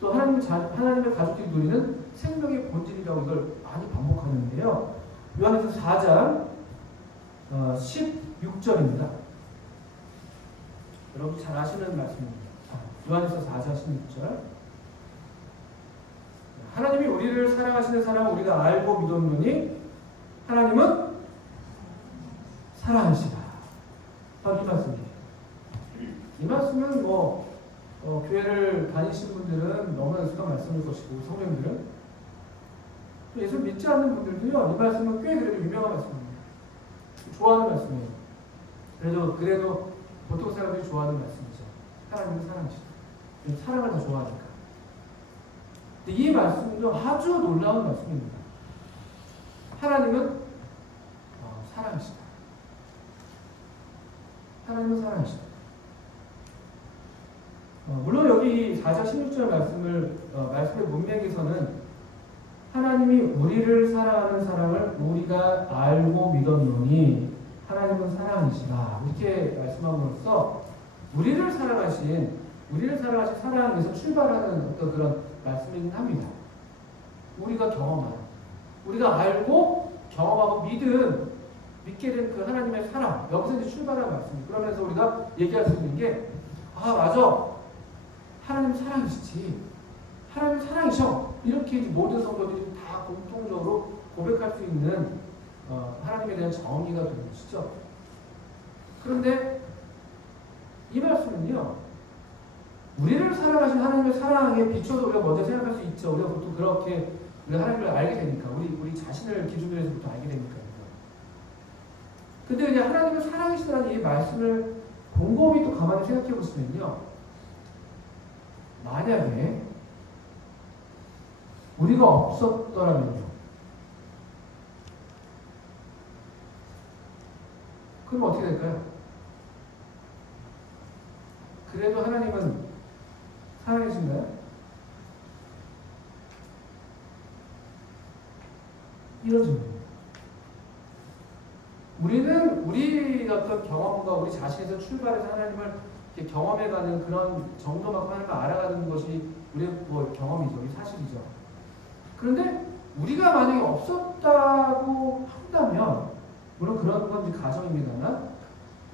또 하나님의 가족들이 누리는 생명의 본질이라고 이걸 많이 반복하는데요. 요한에서 4장 16절입니다. 여러분 잘 아시는 말씀입니다. 요한에서 4장 16절. 하나님이 우리를 사랑하시는 사랑을 우리가 알고 믿었느니 하나님은 사랑하시다. 바로 이 말씀이에요. 이 말씀은 교회를 다니신 분들은 너무나 익숙한 말씀일 것이고 성령들은 또 예수 믿지 않는 분들도요, 이 말씀은 꽤 그래도 유명한 말씀입니다. 좋아하는 말씀이에요. 그래도 보통 사람들이 좋아하는 말씀이죠. 하나님은 사랑하시다. 사랑을 더 좋아하니까. 근데 이 말씀은요, 아주 놀라운 말씀입니다. 하나님은 사랑하시다. 하나님은 사랑하시다. 물론 여기 4장 16절 말씀의 문맥에서는 하나님이 우리를 사랑하는 사랑을 우리가 알고 믿었노니 하나님은 사랑이시라, 이렇게 말씀함으로써 우리를 사랑하신 사랑에서 출발하는 어떤 그런 말씀이긴 합니다. 우리가 경험한, 우리가 알고 경험하고 믿게 된 그 하나님의 사랑, 여기서 이제 출발한 말씀입니다. 그러면서 우리가 얘기할 수 있는 게, 맞아, 하나님 사랑이시지, 하나님 사랑이셔, 이렇게 모든 성도들이 다 공통적으로 고백할 수 있는 하나님에 대한 정의가 되는 것이죠. 그런데 이 말씀은요, 우리를 사랑하신 하나님의 사랑에 비춰서 우리가 먼저 생각할 수 있죠. 우리가 보통 그렇게 우리가 하나님을 알게 되니까, 우리 자신을 기준으로 해서부터 알게 되니까요. 근데 그냥 하나님을 사랑하시다는 이 말씀을 곰곰이 또 가만히 생각해 보시면요. 만약에 우리가 없었더라면요. 그럼 어떻게 될까요? 그래도 하나님은 살아계신가요? 이런 질문입니다. 우리는 우리 어떤 경험과 우리 자신에서 출발해서 하나님을 이렇게 경험해가는 그런 정도만큼 하나님을 알아가는 것이 우리의 뭐 경험이죠. 우리 사실이죠. 그런데 우리가 만약에 없었다고 한다면, 물론 그런 건 이제 가정입니다만,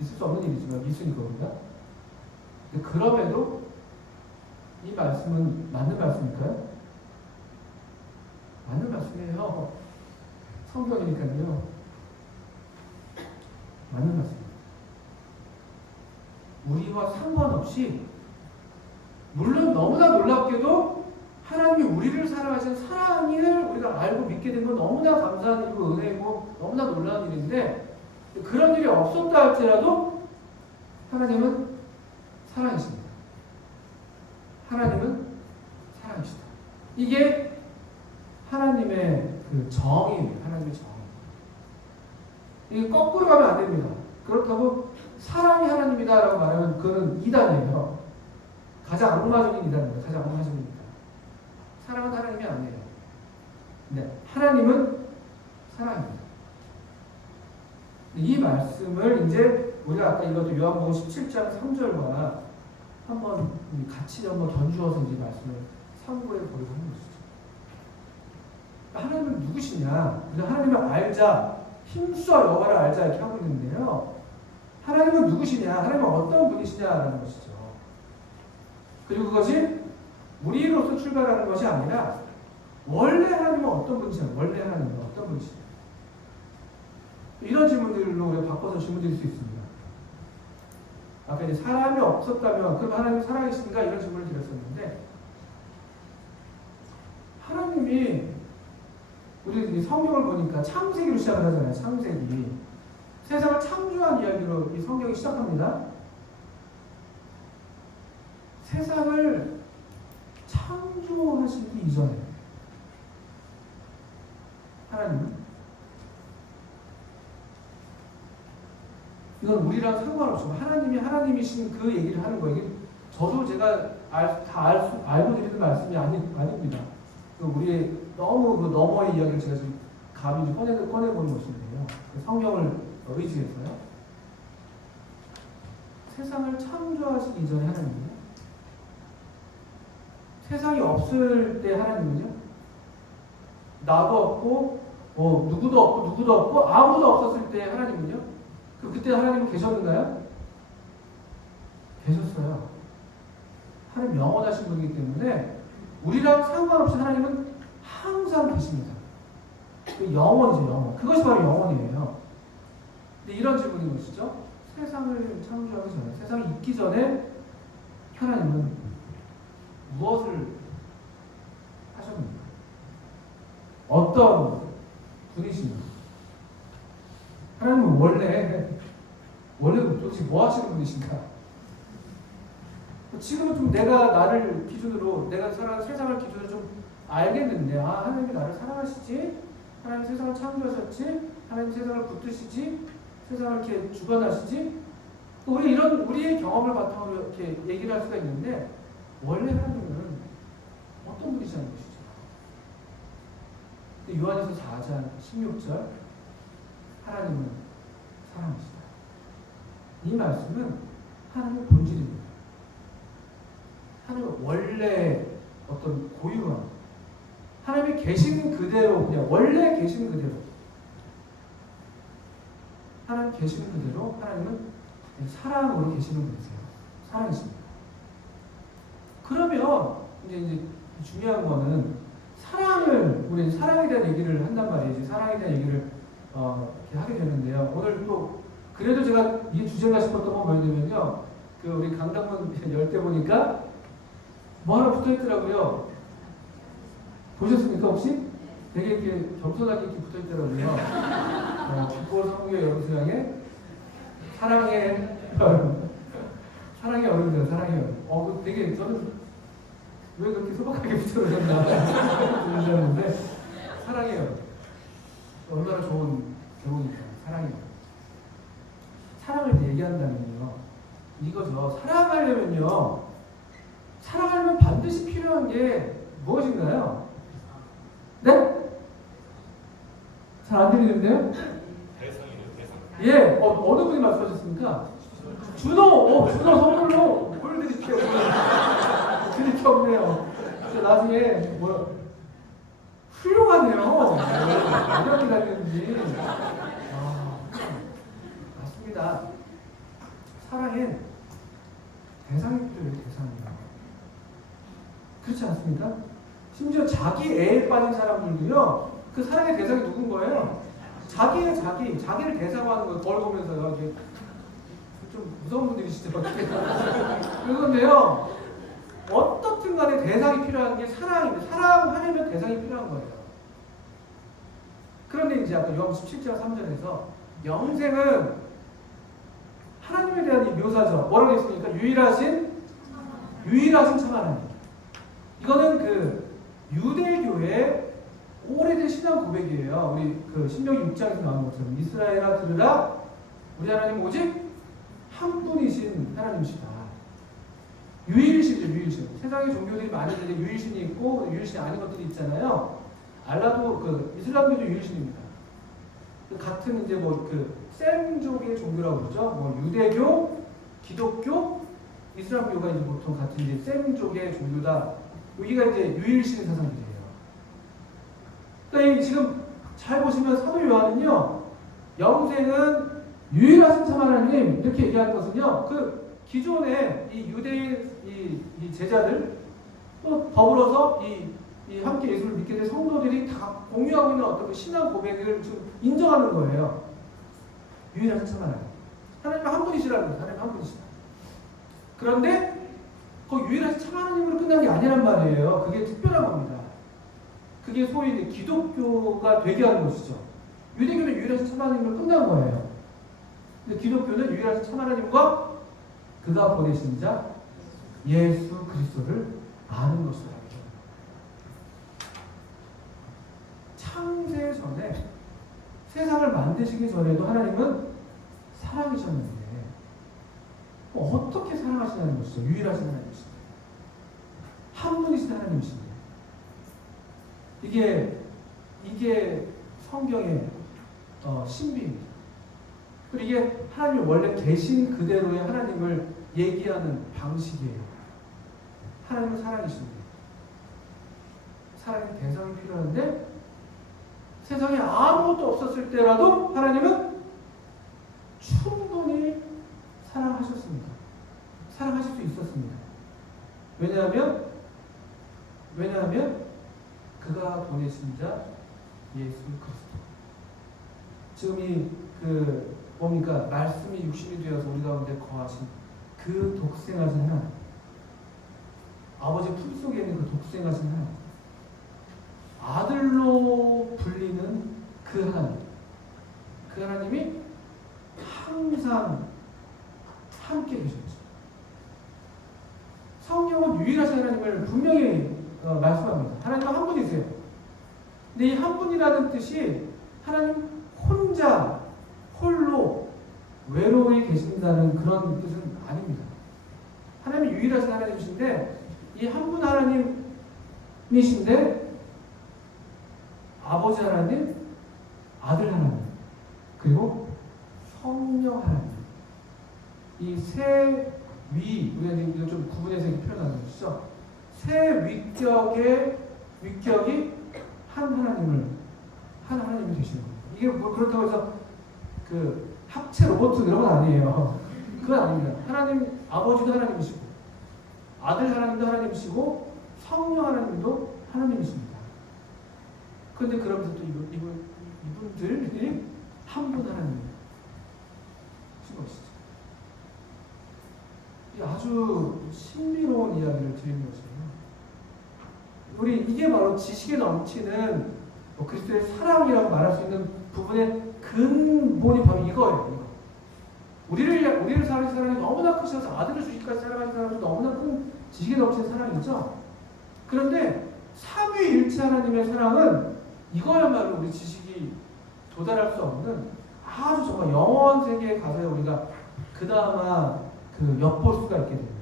있을 수 없는 일이지만, 있으니까. 근데 그럼에도 이 말씀은 맞는 말씀일까요? 맞는 말씀이에요. 성경이니까요. 맞는 말씀입니다. 우리와 상관없이, 물론 너무나 놀랍게도 하나님이 우리를 사랑하신 사랑을 우리가 알고 믿게 된 건 너무나 감사한 일이고 은혜이고 너무나 놀라운 일인데, 그런 일이 없었다 할지라도 하나님은 사랑이십니다. 하나님은 사랑이시다. 이게 하나님의 그 정의예요. 하나님의 정의. 이게 거꾸로 가면 안 됩니다. 그렇다고 사랑이 하나님이다라고 말하면 그거는 이단이에요. 가장 악마적인 이단입니다. 가장 악마적인 이단. 사랑은 하나님이 아니에요. 네, 하나님은 사랑입니다. 이 말씀을 이제 우리가 아까 읽었던 요한복음 17장 3절과 한번 같이 한번 던주어서 이제 말씀을 상고해 보려고 하는 것이죠. 하나님은 누구시냐? 하나님을 알자, 힘써 여호와를 알자 이렇게 하고 있는데요. 하나님은 누구시냐? 하나님은 어떤 분이시냐라는 것이죠. 그리고 그것이 우리로서 출발하는 것이 아니라 원래 하나님은 어떤 분이시냐? 원래 하나님은 어떤 분이시냐? 이런 질문들로 우리가 바꿔서 질문드릴 수 있습니다. 아까 이제 사람이 없었다면 그럼 하나님이 살아계신가? 이런 질문을 드렸었는데, 하나님이 우리 성경을 보니까 창세기로 시작을 하잖아요. 창세기. 세상을 창조한 이야기로 이 성경이 시작합니다. 세상을 창조하시기 이전에 하나님은, 이건 우리랑 상관없지만 하나님이 하나님이신 그 얘기를 하는 거예요. 저도 제가 알고 드리는 말씀이 아닙니다. 우리의 너무 그 너머의 이야기를 제가 지금 감히 꺼내보는 것인데요. 성경을 의지해서요. 세상을 창조하시기 이전에 하나님은요. 세상이 없을 때 하나님은요. 나도 없고 누구도 없고 아무도 없었을 때 하나님은요. 그때 하나님은 계셨는가요? 계셨어요. 하나님 영원하신 분이기 때문에 우리랑 상관없이 하나님은 항상 계십니다. 영원이죠, 영원. 그것이 바로 영원이에요. 근데 이런 질문인 것이죠. 세상을 창조하기 전에, 세상이 있기 전에 하나님은 무엇을 하셨는가? 어떤 분이십니까? 하나님은 원래 도대체 뭐 하시는 분이신가? 지금은 좀 내가 나를 기준으로, 내가 살아가는 세상을 기준으로 좀 알겠는데, 하나님이 나를 사랑하시지? 하나님 세상을 창조하셨지? 하나님 세상을 붙드시지? 세상을 이렇게 주관하시지? 우리의 경험을 바탕으로 이렇게 얘기를 할 수가 있는데, 원래 하나님은 어떤 분이시라는 것이죠. 요한에서 4장 16절, 하나님은 사랑이시다. 이 말씀은 하나님의 본질입니다. 하나님은 원래 어떤 고유한, 하나님이 계신 그대로, 그냥 원래 계신 그대로, 하나님 계시는 그대로 하나님은 사랑으로 계시는 분이세요. 사랑이십니다. 그러면 이제 중요한 거는 우리 사랑에 대한 얘기를 한단 말이에요. 사랑에 대한 얘기를 이렇게 하게 되는데요. 오늘 또 그래도 제가 이게 주제가 싶었던 건 뭐냐면요. 우리 강당문 열 때 보니까 뭐 하나 붙어 있더라고요. 보셨습니까 혹시? 되게 이렇게 겸손하게 이렇게 붙어 있더라고요. 빛과 성교의 여러분들에게 사랑의 사랑의 어른들, 사랑의 어른. 되게 저는 왜 그렇게 소박하게 붙여놓았나 들으셨는데 사랑의 어른. 얼마나 좋은 교훈이니까 사랑의 어른. 사랑을 얘기한다면요. 이거죠. 사랑하려면요. 사랑하려면 반드시 필요한 게 무엇인가요? 네? 잘 안 들리는데요? 대상이네요, 대상. 예, 어느 분이 말씀하셨습니까? 준호 선물로 뭘 드릴게요. 드릴 게 없네요. 나중에 뭐 훌륭하네요. 이렇게 다녔는지. 맞습니다. 사랑엔 대상이 필요해요, 대상이요. 그렇지 않습니까? 심지어 자기 애에 빠진 사람들도요, 그 사랑의 대상이 누군 거예요? 자기예요, 자기를 대상화하는 거예요. 거울 보면서요. 이게 좀 무서운 분들이시죠. 그런데요, 어떻든 간에 대상이 필요한 게 사랑입니다. 사랑하려면 대상이 필요한 거예요. 그런데 이제 아까 요한 17장 3절에서 영생은 하나님에 대한 이 묘사죠. 뭐라고 했습니까? 유일하신 참 하나님. 이거는 그 유대교의 오래된 신앙 고백이에요. 우리 그 신명기 6장에서 나오는 것처럼 이스라엘아 들으라, 우리 하나님 오직 한 분이신 하나님이시다. 유일신이죠, 유일신. 세상에 종교들이 많이 있는데 유일신이 있고 유일신이 아닌 것들이 있잖아요. 알라도 그 이슬람교도 유일신입니다. 같은 이제 뭐 그 셈족의 종교라고 그러죠. 뭐 유대교, 기독교, 이슬람교가 이제 보통 같은 이제 셈족의 종교다. 여기가 이제 유일신의 사상들이에요. 그러니까 지금 잘 보시면 사도 요한은요, 영생은 유일하신 참 하나님 이렇게 얘기하는 것은요, 그 기존의 이 유대인 이 제자들 또 더불어서 이 함께 예수를 믿게 된 성도들이 다 공유하고 있는 어떤 그 신앙 고백을 좀 인정하는 거예요. 유일하신 참 하나님. 하나님 한 분이시라는 거예요. 하나님 한 분이시다. 그런데 그 유일하신 참 하나님으로 끝난 게 아니란 말이에요. 그게 특별한 겁니다. 그게 소위 이제 기독교가 되게 하는 것이죠. 유대교는 유일하신 참 하나님으로 끝난 거예요. 근데 기독교는 유일하신 참 하나님과 그가 보내신 자 예수 그리스도를 아는 것이다. 창세 전에 세상을 만드시기 전에도 하나님은 사랑이셨는데 어떻게 사랑하시냐는 것이죠. 유일하신 하나님이신데 한 분이신 하나님이신데 이게 성경의 신비입니다. 그리고 이게 하나님이 원래 계신 그대로의 하나님을 얘기하는 방식이에요. 하나님은 사랑이신데 사랑의 대상이 필요한데 세상에 아무것도 없었을 때라도 하나님은 충분히 사랑하셨습니다. 사랑하실 수 있었습니다. 왜냐하면 그가 보내신 자 예수 그리스도. 지금 뭡니까? 말씀이 육신이 되어서 우리 가운데 거하신 그 독생하신 하나님. 아버지 품속에 있는 그 독생하신 하나님. 아들로 불리는 그 하나님. 그 하나님이 항상 함께 계셨죠. 성경은 유일하신 하나님을 분명히 말씀합니다. 하나님은 한 분이세요. 근데 이 한 분이라는 뜻이 하나님 혼자 홀로 외로이 계신다는 그런 뜻은 아닙니다. 하나님이 유일하신 하나님이신데 이 한 분 하나님이신데 아버지 하나님, 아들 하나님, 그리고 성령 하나님. 이 세 우리가 이거 좀 구분해서 표현하는 것이죠. 세 위격이 한 하나님이 되시는 겁니다. 이게 뭐 그렇다고 해서 그 합체 로봇 이런 건 아니에요. 그건 아닙니다. 하나님 아버지도 하나님이시고 아들 하나님도 하나님이시고 성령 하나님도 하나님이십니다. 그런데 그러면서 또 이분들이 한 분 하나님이신 것이죠. 아주 신비로운 이야기를 드리는 것이에요. 이게 바로 지식에 넘치는 그리스도의 사랑이라고 말할 수 있는 부분의 근본이 바로 이거예요. 우리를 사랑하신 사랑이 너무나 크셔서 아들을 주시기까지 사랑하신 사랑이 너무나 큰 지식에 넘치는 사랑이죠. 그런데 삼위일체 하나님의 사랑은 이거야말로 우리 지식이 도달할 수 없는 아주 정말 영원 세계에 가서야 우리가 그나마 엿볼 수가 있게 됩니다.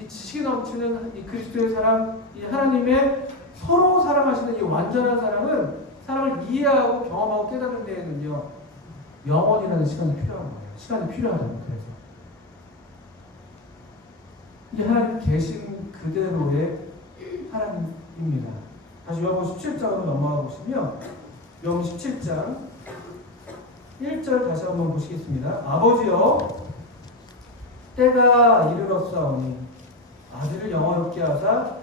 이 지식이 넘치는 이 그리스도의 사랑, 이 하나님의 서로 사랑하시는 이 완전한 사랑을 이해하고 경험하고 깨닫는 데에는요, 영원이라는 시간이 필요한 거예요. 시간이 필요하다고. 그래서 이 하나님 계신 그대로의 하나님입니다. 다시 요한복음 17장으로 넘어가 보시면 요한복음 17장 1절 다시 한번 보시겠습니다. 아버지여 때가 이르렀사오니 아들을 영원롭게 하사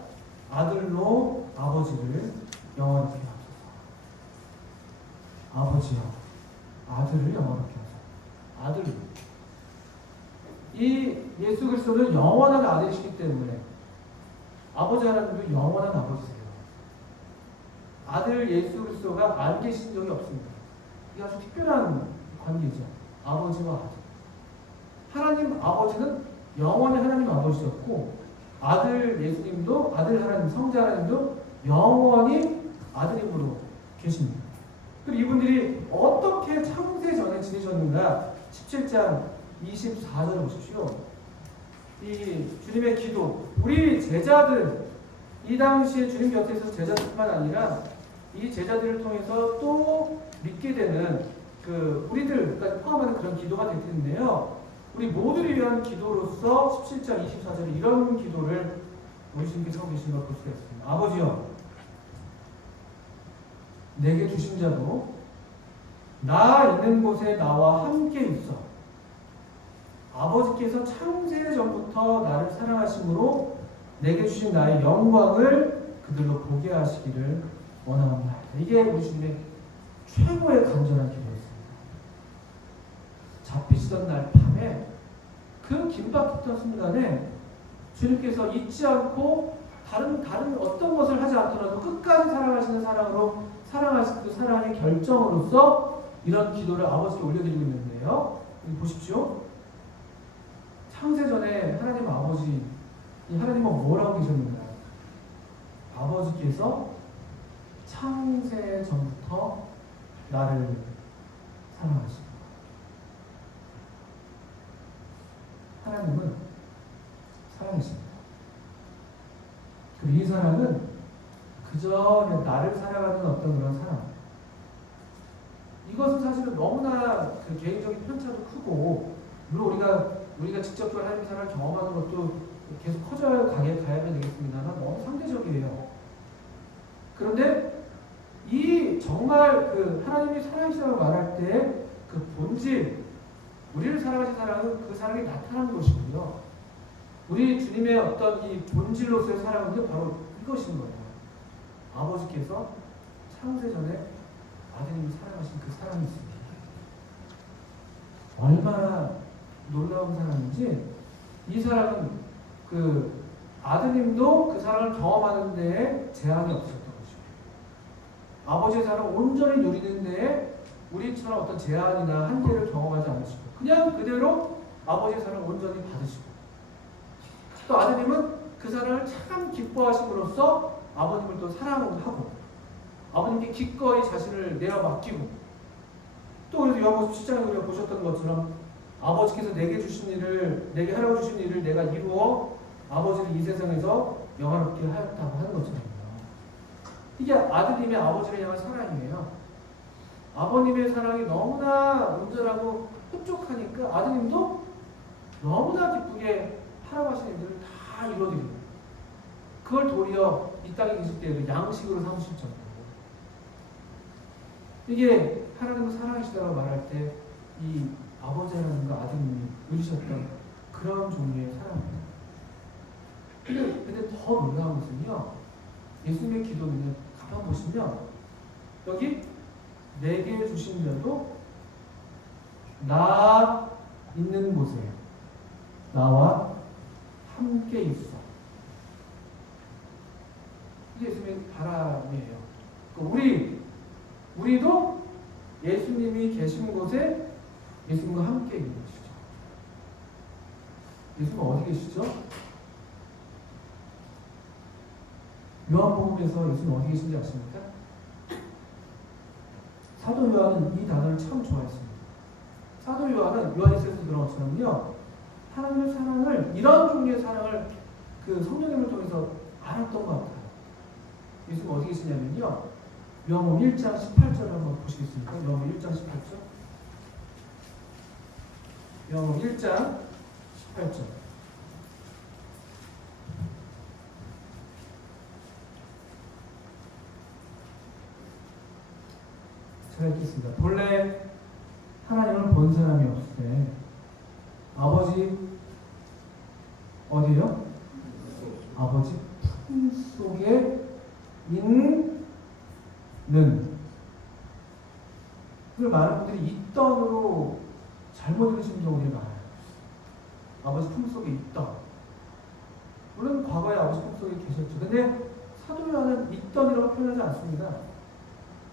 아들로 아버지를 영원롭게 하소서. 아버지여 아들을 영원롭게 하소서. 아들. 이 예수 그리스도는 영원한 아들이시기 때문에 아버지 하나님도 영원한 아버지세요. 아들 예수 그리스도가 안 계신 적이 없습니다. 이게 아주 특별한 관계죠. 아버지와 아들. 하나님 아버지는 영원히 하나님 아버지였고 아들 예수님도 아들 하나님 성자 하나님도 영원히 아들임으로 계십니다. 그리고 이분들이 어떻게 창세 전에 지내셨는가 17장 24절을 보십시오. 이 주님의 기도, 우리 제자들, 이 당시에 주님 곁에 있어서 제자들뿐만 아니라 이 제자들을 통해서 또 믿게 되는 우리들까지 포함하는 그런 기도가 될 텐데요. 우리 모두를 위한 기도로서 17장 24절에 이런 기도를 우리 주님께서 하고 계신 걸 볼 수가 있습니다. 아버지여, 내게 주신 자도 나 있는 곳에 나와 함께 있어. 아버지께서 창세 전부터 나를 사랑하심으로 내게 주신 나의 영광을 그들로 보게 하시기를 원합니다. 이게 우리 주님의 최고의 간절한 기도였습니다. 잡히시던 날 밤에 그 긴박했던 순간에 주님께서 잊지 않고 다른 어떤 것을 하지 않더라도 끝까지 사랑하시는 사랑으로 사랑하신 그 사랑의 결정으로서 이런 기도를 아버지께 올려드리고 있는데요. 여기 보십시오. 창세전에 하나님 아버지, 이 하나님은 뭐라고 계셨는가? 아버지께서 창세 전부터 나를 사랑하십니다. 하나님은 사랑이십니다. 그리고 이 사랑은 그저 나를 사랑하는 어떤 그런 사랑. 이것은 사실은 너무나 개인적인 편차도 크고, 물론 우리가 직접적으로 하나님의 사랑을 경험하는 것도 계속 커져 가야면 되겠습니다만 너무 상대적이에요. 그런데 이 정말 하나님이 사랑이시라고 말할 때 그 본질, 우리를 사랑하신 사랑은 그 사랑이 나타난 것이고요. 우리 주님의 어떤 이 본질로서의 사랑은 바로 이것인 거예요. 아버지께서 창세전에 아드님을 사랑하신 그 사랑이 있습니다. 얼마나 놀라운 사랑인지, 이 사랑은 아드님도 그 사랑을 경험하는 데에 제한이 없었던 것이고, 아버지의 사랑을 온전히 누리는 데에 우리처럼 어떤 제한이나 한계를 경험하지 않으시고 그냥 그대로 아버지의 사랑을 온전히 받으시고, 또 아드님은 그 사랑을 참 기뻐하심으로써 아버님을 또 사랑하고 아버님께 기꺼이 자신을 내어 맡기고, 또 그래서 요한복음 17장에 우리가 보셨던 것처럼 아버지께서 내게 하라고 주신 일을 내가 이루어 아버지를 이 세상에서 영화롭게 하였다고 하는 것처럼요. 이게 아드님의 아버지를 향한 사랑이에요. 아버님의 사랑이 너무나 온전하고 흡족하니까 아드님도 너무나 기쁘게 하라고 하신 일들을 다 이루어드립니다. 그걸 도리어 이 땅에 계실 때에도 양식으로 삼으실 정도로. 이게 하나님을 사랑하시다고 말할 때 이 아버지 하나님과 아드님이 누리셨던 그런 종류의 사랑입니다. 근데 더 놀라운 것은요, 예수님의 기도는 가만 보시면 여기 내게 주신 자도 나 있는 곳에 나와 함께 있어. 이게 예수님의 바람이에요. 우리도 예수님이 계신 곳에 예수님과 함께 있는 것이죠. 예수님은 어디 계시죠? 요한복음에서 예수님 어디 계신지 아십니까? 사도 요한은 이 단어를 참 좋아했습니다. 사도 요한은 요한일서에서 그런 것처럼요, 하나님의 사랑을, 이런 종류의 사랑을 그 성령님을 통해서 알았던 것 같아요. 예수님 어디 계시냐면요, 요한복음 1장 18절을 한번 보시겠습니까? 요한복음 1장 18절. 요한복음 1장 18절. 제가 읽겠습니다. 본래 하나님을 본 사람이 없으되 아버지 어디요? 아버지 품 속에 있는, 그걸 많은 분들이 있던으로 잘못 읽으시는 경우들이 많아요. 아버지 품 속에 있던. 물론 과거에 아버지 품 속에 계셨죠. 근데 사도 요한은 있던이라고 표현하지 않습니다.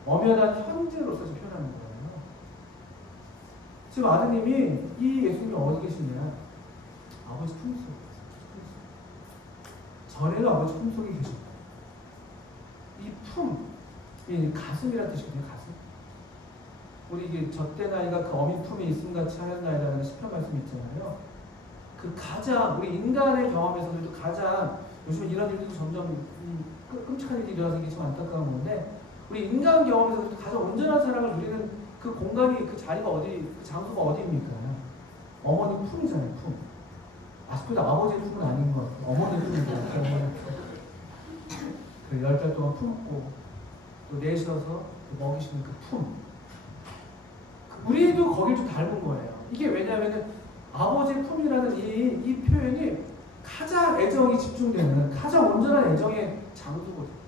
엄연한 현재로서 표현하는 거예요. 지금 아드님이, 이 예수님이 어디 계시냐? 아버지 품 속에. 전에도 아버지 품 속에 계셨다. 이 품, 이 가슴이라는 뜻이거든요. 가슴. 우리 이게 젖된 아이가 그 어미 품에 있음 같이 하였나이다라는 시편 말씀 있잖아요. 그 가장, 우리 인간의 경험에서도 가장, 요즘 이런 일들도 점점 끔찍한 일이 일어나서 이게 좀 안타까운 건데, 우리 인간 경험에서도 가장 온전한 사랑을 누리는 그 공간이, 그 자리가 어디, 그 장소가 어디입니까? 어머니 품이잖아요, 품. 아쉽게도 아버지의 품은 아닌 것 같아요. 어머니 품이죠. 그 10달 동안 품고, 또 내셔서 먹이시는 그 품. 우리도 거길 좀 닮은 거예요. 이게 왜냐하면 아버지의 품이라는 이 표현이 가장 애정이 집중되는, 가장 온전한 애정의 장소거든요.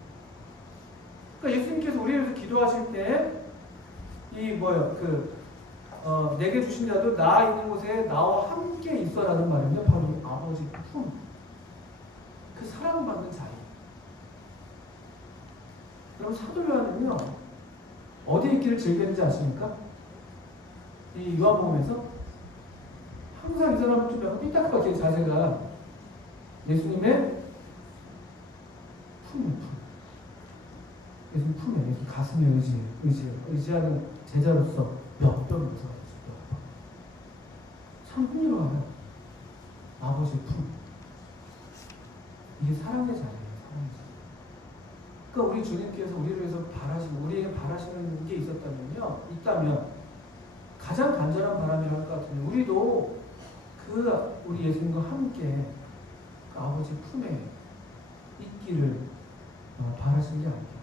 그러니까 예수님께서 우리를 위해서 기도하실 때, 내게 주신 자도 나 있는 곳에 나와 함께 있어라는 말은요, 바로 이 아버지 품, 그 사랑받는 자리. 여러분, 사도 요한은요, 어디에 있기를 즐겼는지 아십니까? 이 요한복음에서 항상 이 사람은 좀 약간 삐딱하게 자세가 예수님의 품. 예수님 품에, 예수님 가슴에 의지하는 제자로서 몇 번 묻어가지고 참 흥미로워요. 아버지의 품. 이게 사랑의 자리예요. 사랑의 자리. 그러니까 우리 주님께서 우리를 위해서 바라시고 우리에게 바라시는 게 있다면 가장 간절한 바람이라고 할 것 같으면 우리도 우리 예수님과 함께 그 아버지 품에 있기를 바라시는 게 아닐까.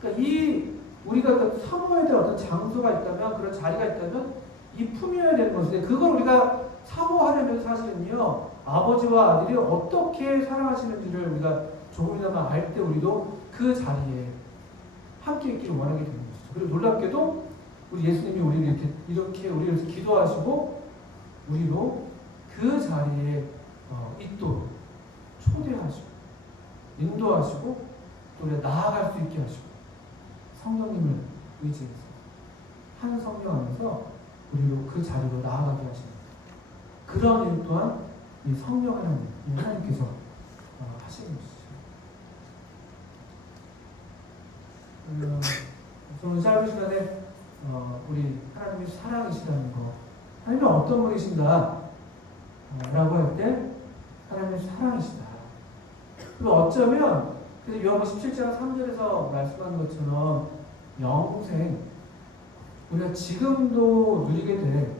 그러니까 우리가 사모해야 될 어떤 장소가 있다면, 그런 자리가 있다면 이 품이어야 되는 것인데, 그걸 우리가 사모하려면 사실은요, 아버지와 아들이 어떻게 사랑하시는지를 우리가 조금이나마 알 때 우리도 그 자리에 함께 있기를 원하게 되는 것이죠. 그리고 놀랍게도 우리 예수님이 우리를 이렇게 우리를 위해서 기도하시고 우리로 그 자리에 있도록 초대하시고 인도하시고 또 우리가 나아갈 수 있게 하시고 성령님을 의지해서 한 성령 안에서 우리로 그 자리로 나아가게 하시는 그런 일 또한 이 성령 하나님께서 하시는 것이죠. 저는 짧은 시간에 우리 하나님의 사랑이시라는 거, 하나님은 어떤 분이신가 라고 할 때 하나님의 사랑이시다. 그리고 어쩌면 요한복음 17장 3절에서 말씀하는 것처럼 영생, 우리가 지금도 누리게 될,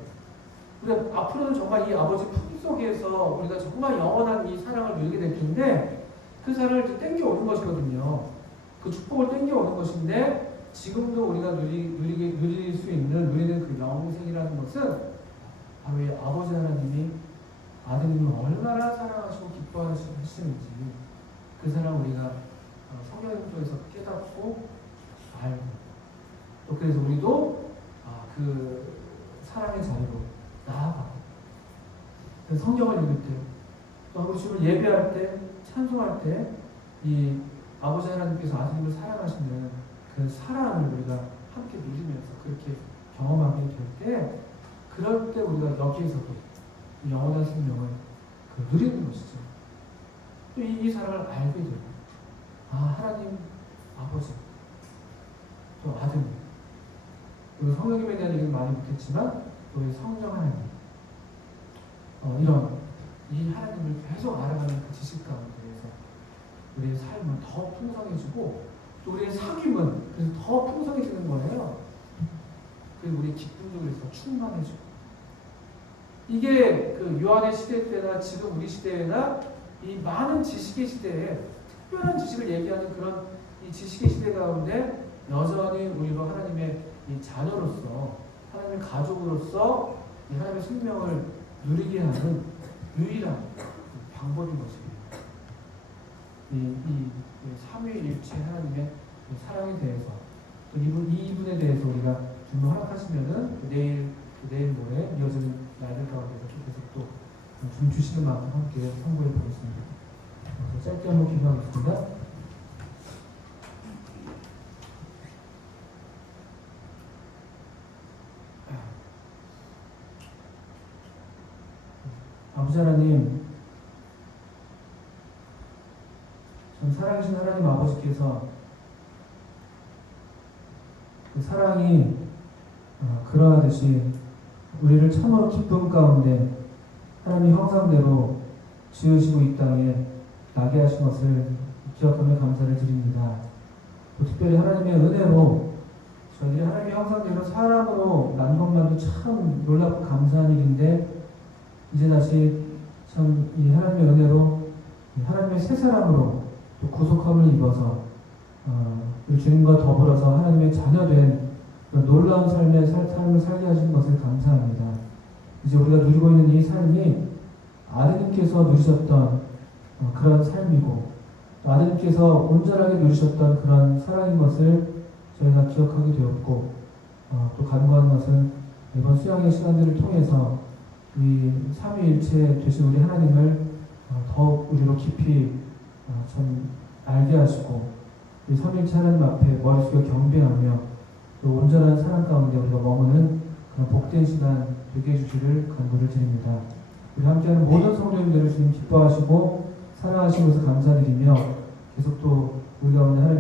우리가 앞으로는 정말 이 아버지 품 속에서 우리가 정말 영원한 이 사랑을 누리게 될 텐데, 그 사랑을 이제 땡겨오는 것이거든요. 그 축복을 땡겨오는 것인데, 지금도 우리가 누릴 수 있는, 누리는 그 영생이라는 것은 바로 이 아버지 하나님이 아드님을 얼마나 사랑하시고 기뻐하시는지 그 사랑 우리가 성령님 통해서 깨닫고 알고, 또 그래서 우리도 그 사랑의 자리로 나아가고, 성경을 읽을 때, 또 우리 주를 예배할 때, 찬송할 때 이 아버지 하나님께서 아드님을 사랑하시는 그 사랑을 우리가 함께 누리면서 그렇게 경험하게 될 때, 그럴 때 우리가 여기에서도 영원한 생명을 누리는 것이죠. 또 이 사랑을 알게 되고, 하나님 아버지, 또 아드님, 그리고 성령님에 대한 얘기는 많이 못했지만 또 우리 성령 하나님, 이런 이 하나님을 계속 알아가는 그 지식 가운데에서 우리의 삶은 더 풍성해지고, 또 우리의 사귐은 그래서 더 풍성해지는 거예요. 그리고 우리의 기쁨도 그래서 충만해지고, 이게 그 요한의 시대 때나 지금 우리 시대나 이 많은 지식의 시대에 특별한 지식을 얘기하는 그런 이 지식의 시대 가운데 여전히 우리가 하나님의 이 자녀로서, 하나님의 가족으로서 이 하나님의 생명을 누리게 하는 유일한 방법인 것입니다. 이 삼위일체 하나님의 사랑에 대해서, 또 이분에 대해서 우리가 좀 허락하시면은 내일 모레 이어지는 날들 가운데서 계속 또 좀 주시는 만큼 함께 선고해 보겠습니다. 짧게 한번 기도하겠습니다. 아버지 하나님, 참 사랑하신 하나님 아버지께서 그 사랑이 그러하듯이 우리를 참으로 기쁨 가운데 하나님의 형상대로 지으시고 이 땅에 나게 하신 것을 기억하며 감사를 드립니다. 또 특별히 하나님의 은혜로 저희들이 하나님의 형상대로 사람으로 난 것만도 참 놀랍고 감사한 일인데, 이제 다시 참 이 하나님의 은혜로 하나님의 새 사람으로 또 구속함을 입어서 우리 주님과 더불어서 하나님의 자녀된 놀라운 삶을 살게 하신 것을 감사합니다. 이제 우리가 누리고 있는 이 삶이 아드님께서 누리셨던 그런 삶이고, 또 아드님께서 온전하게 누리셨던 그런 사랑인 것을 저희가 기억하게 되었고, 또 간구하는 것은 이번 수양의 시간들을 통해서 이 삼위일체 되신 우리 하나님을 더욱 우리로 깊이 참 알게 하시고, 이 삼위일체 하나님 앞에 머리 숙여 경배하며 또 온전한 사랑 가운데 우리가 머무는 그런 복된 시간 되게 해주시를 간구를 드립니다. 우리 함께하는 모든 성도님들을 주님 기뻐하시고 사랑하시면서 감사드리며, 계속 또 우리 가운데 하나님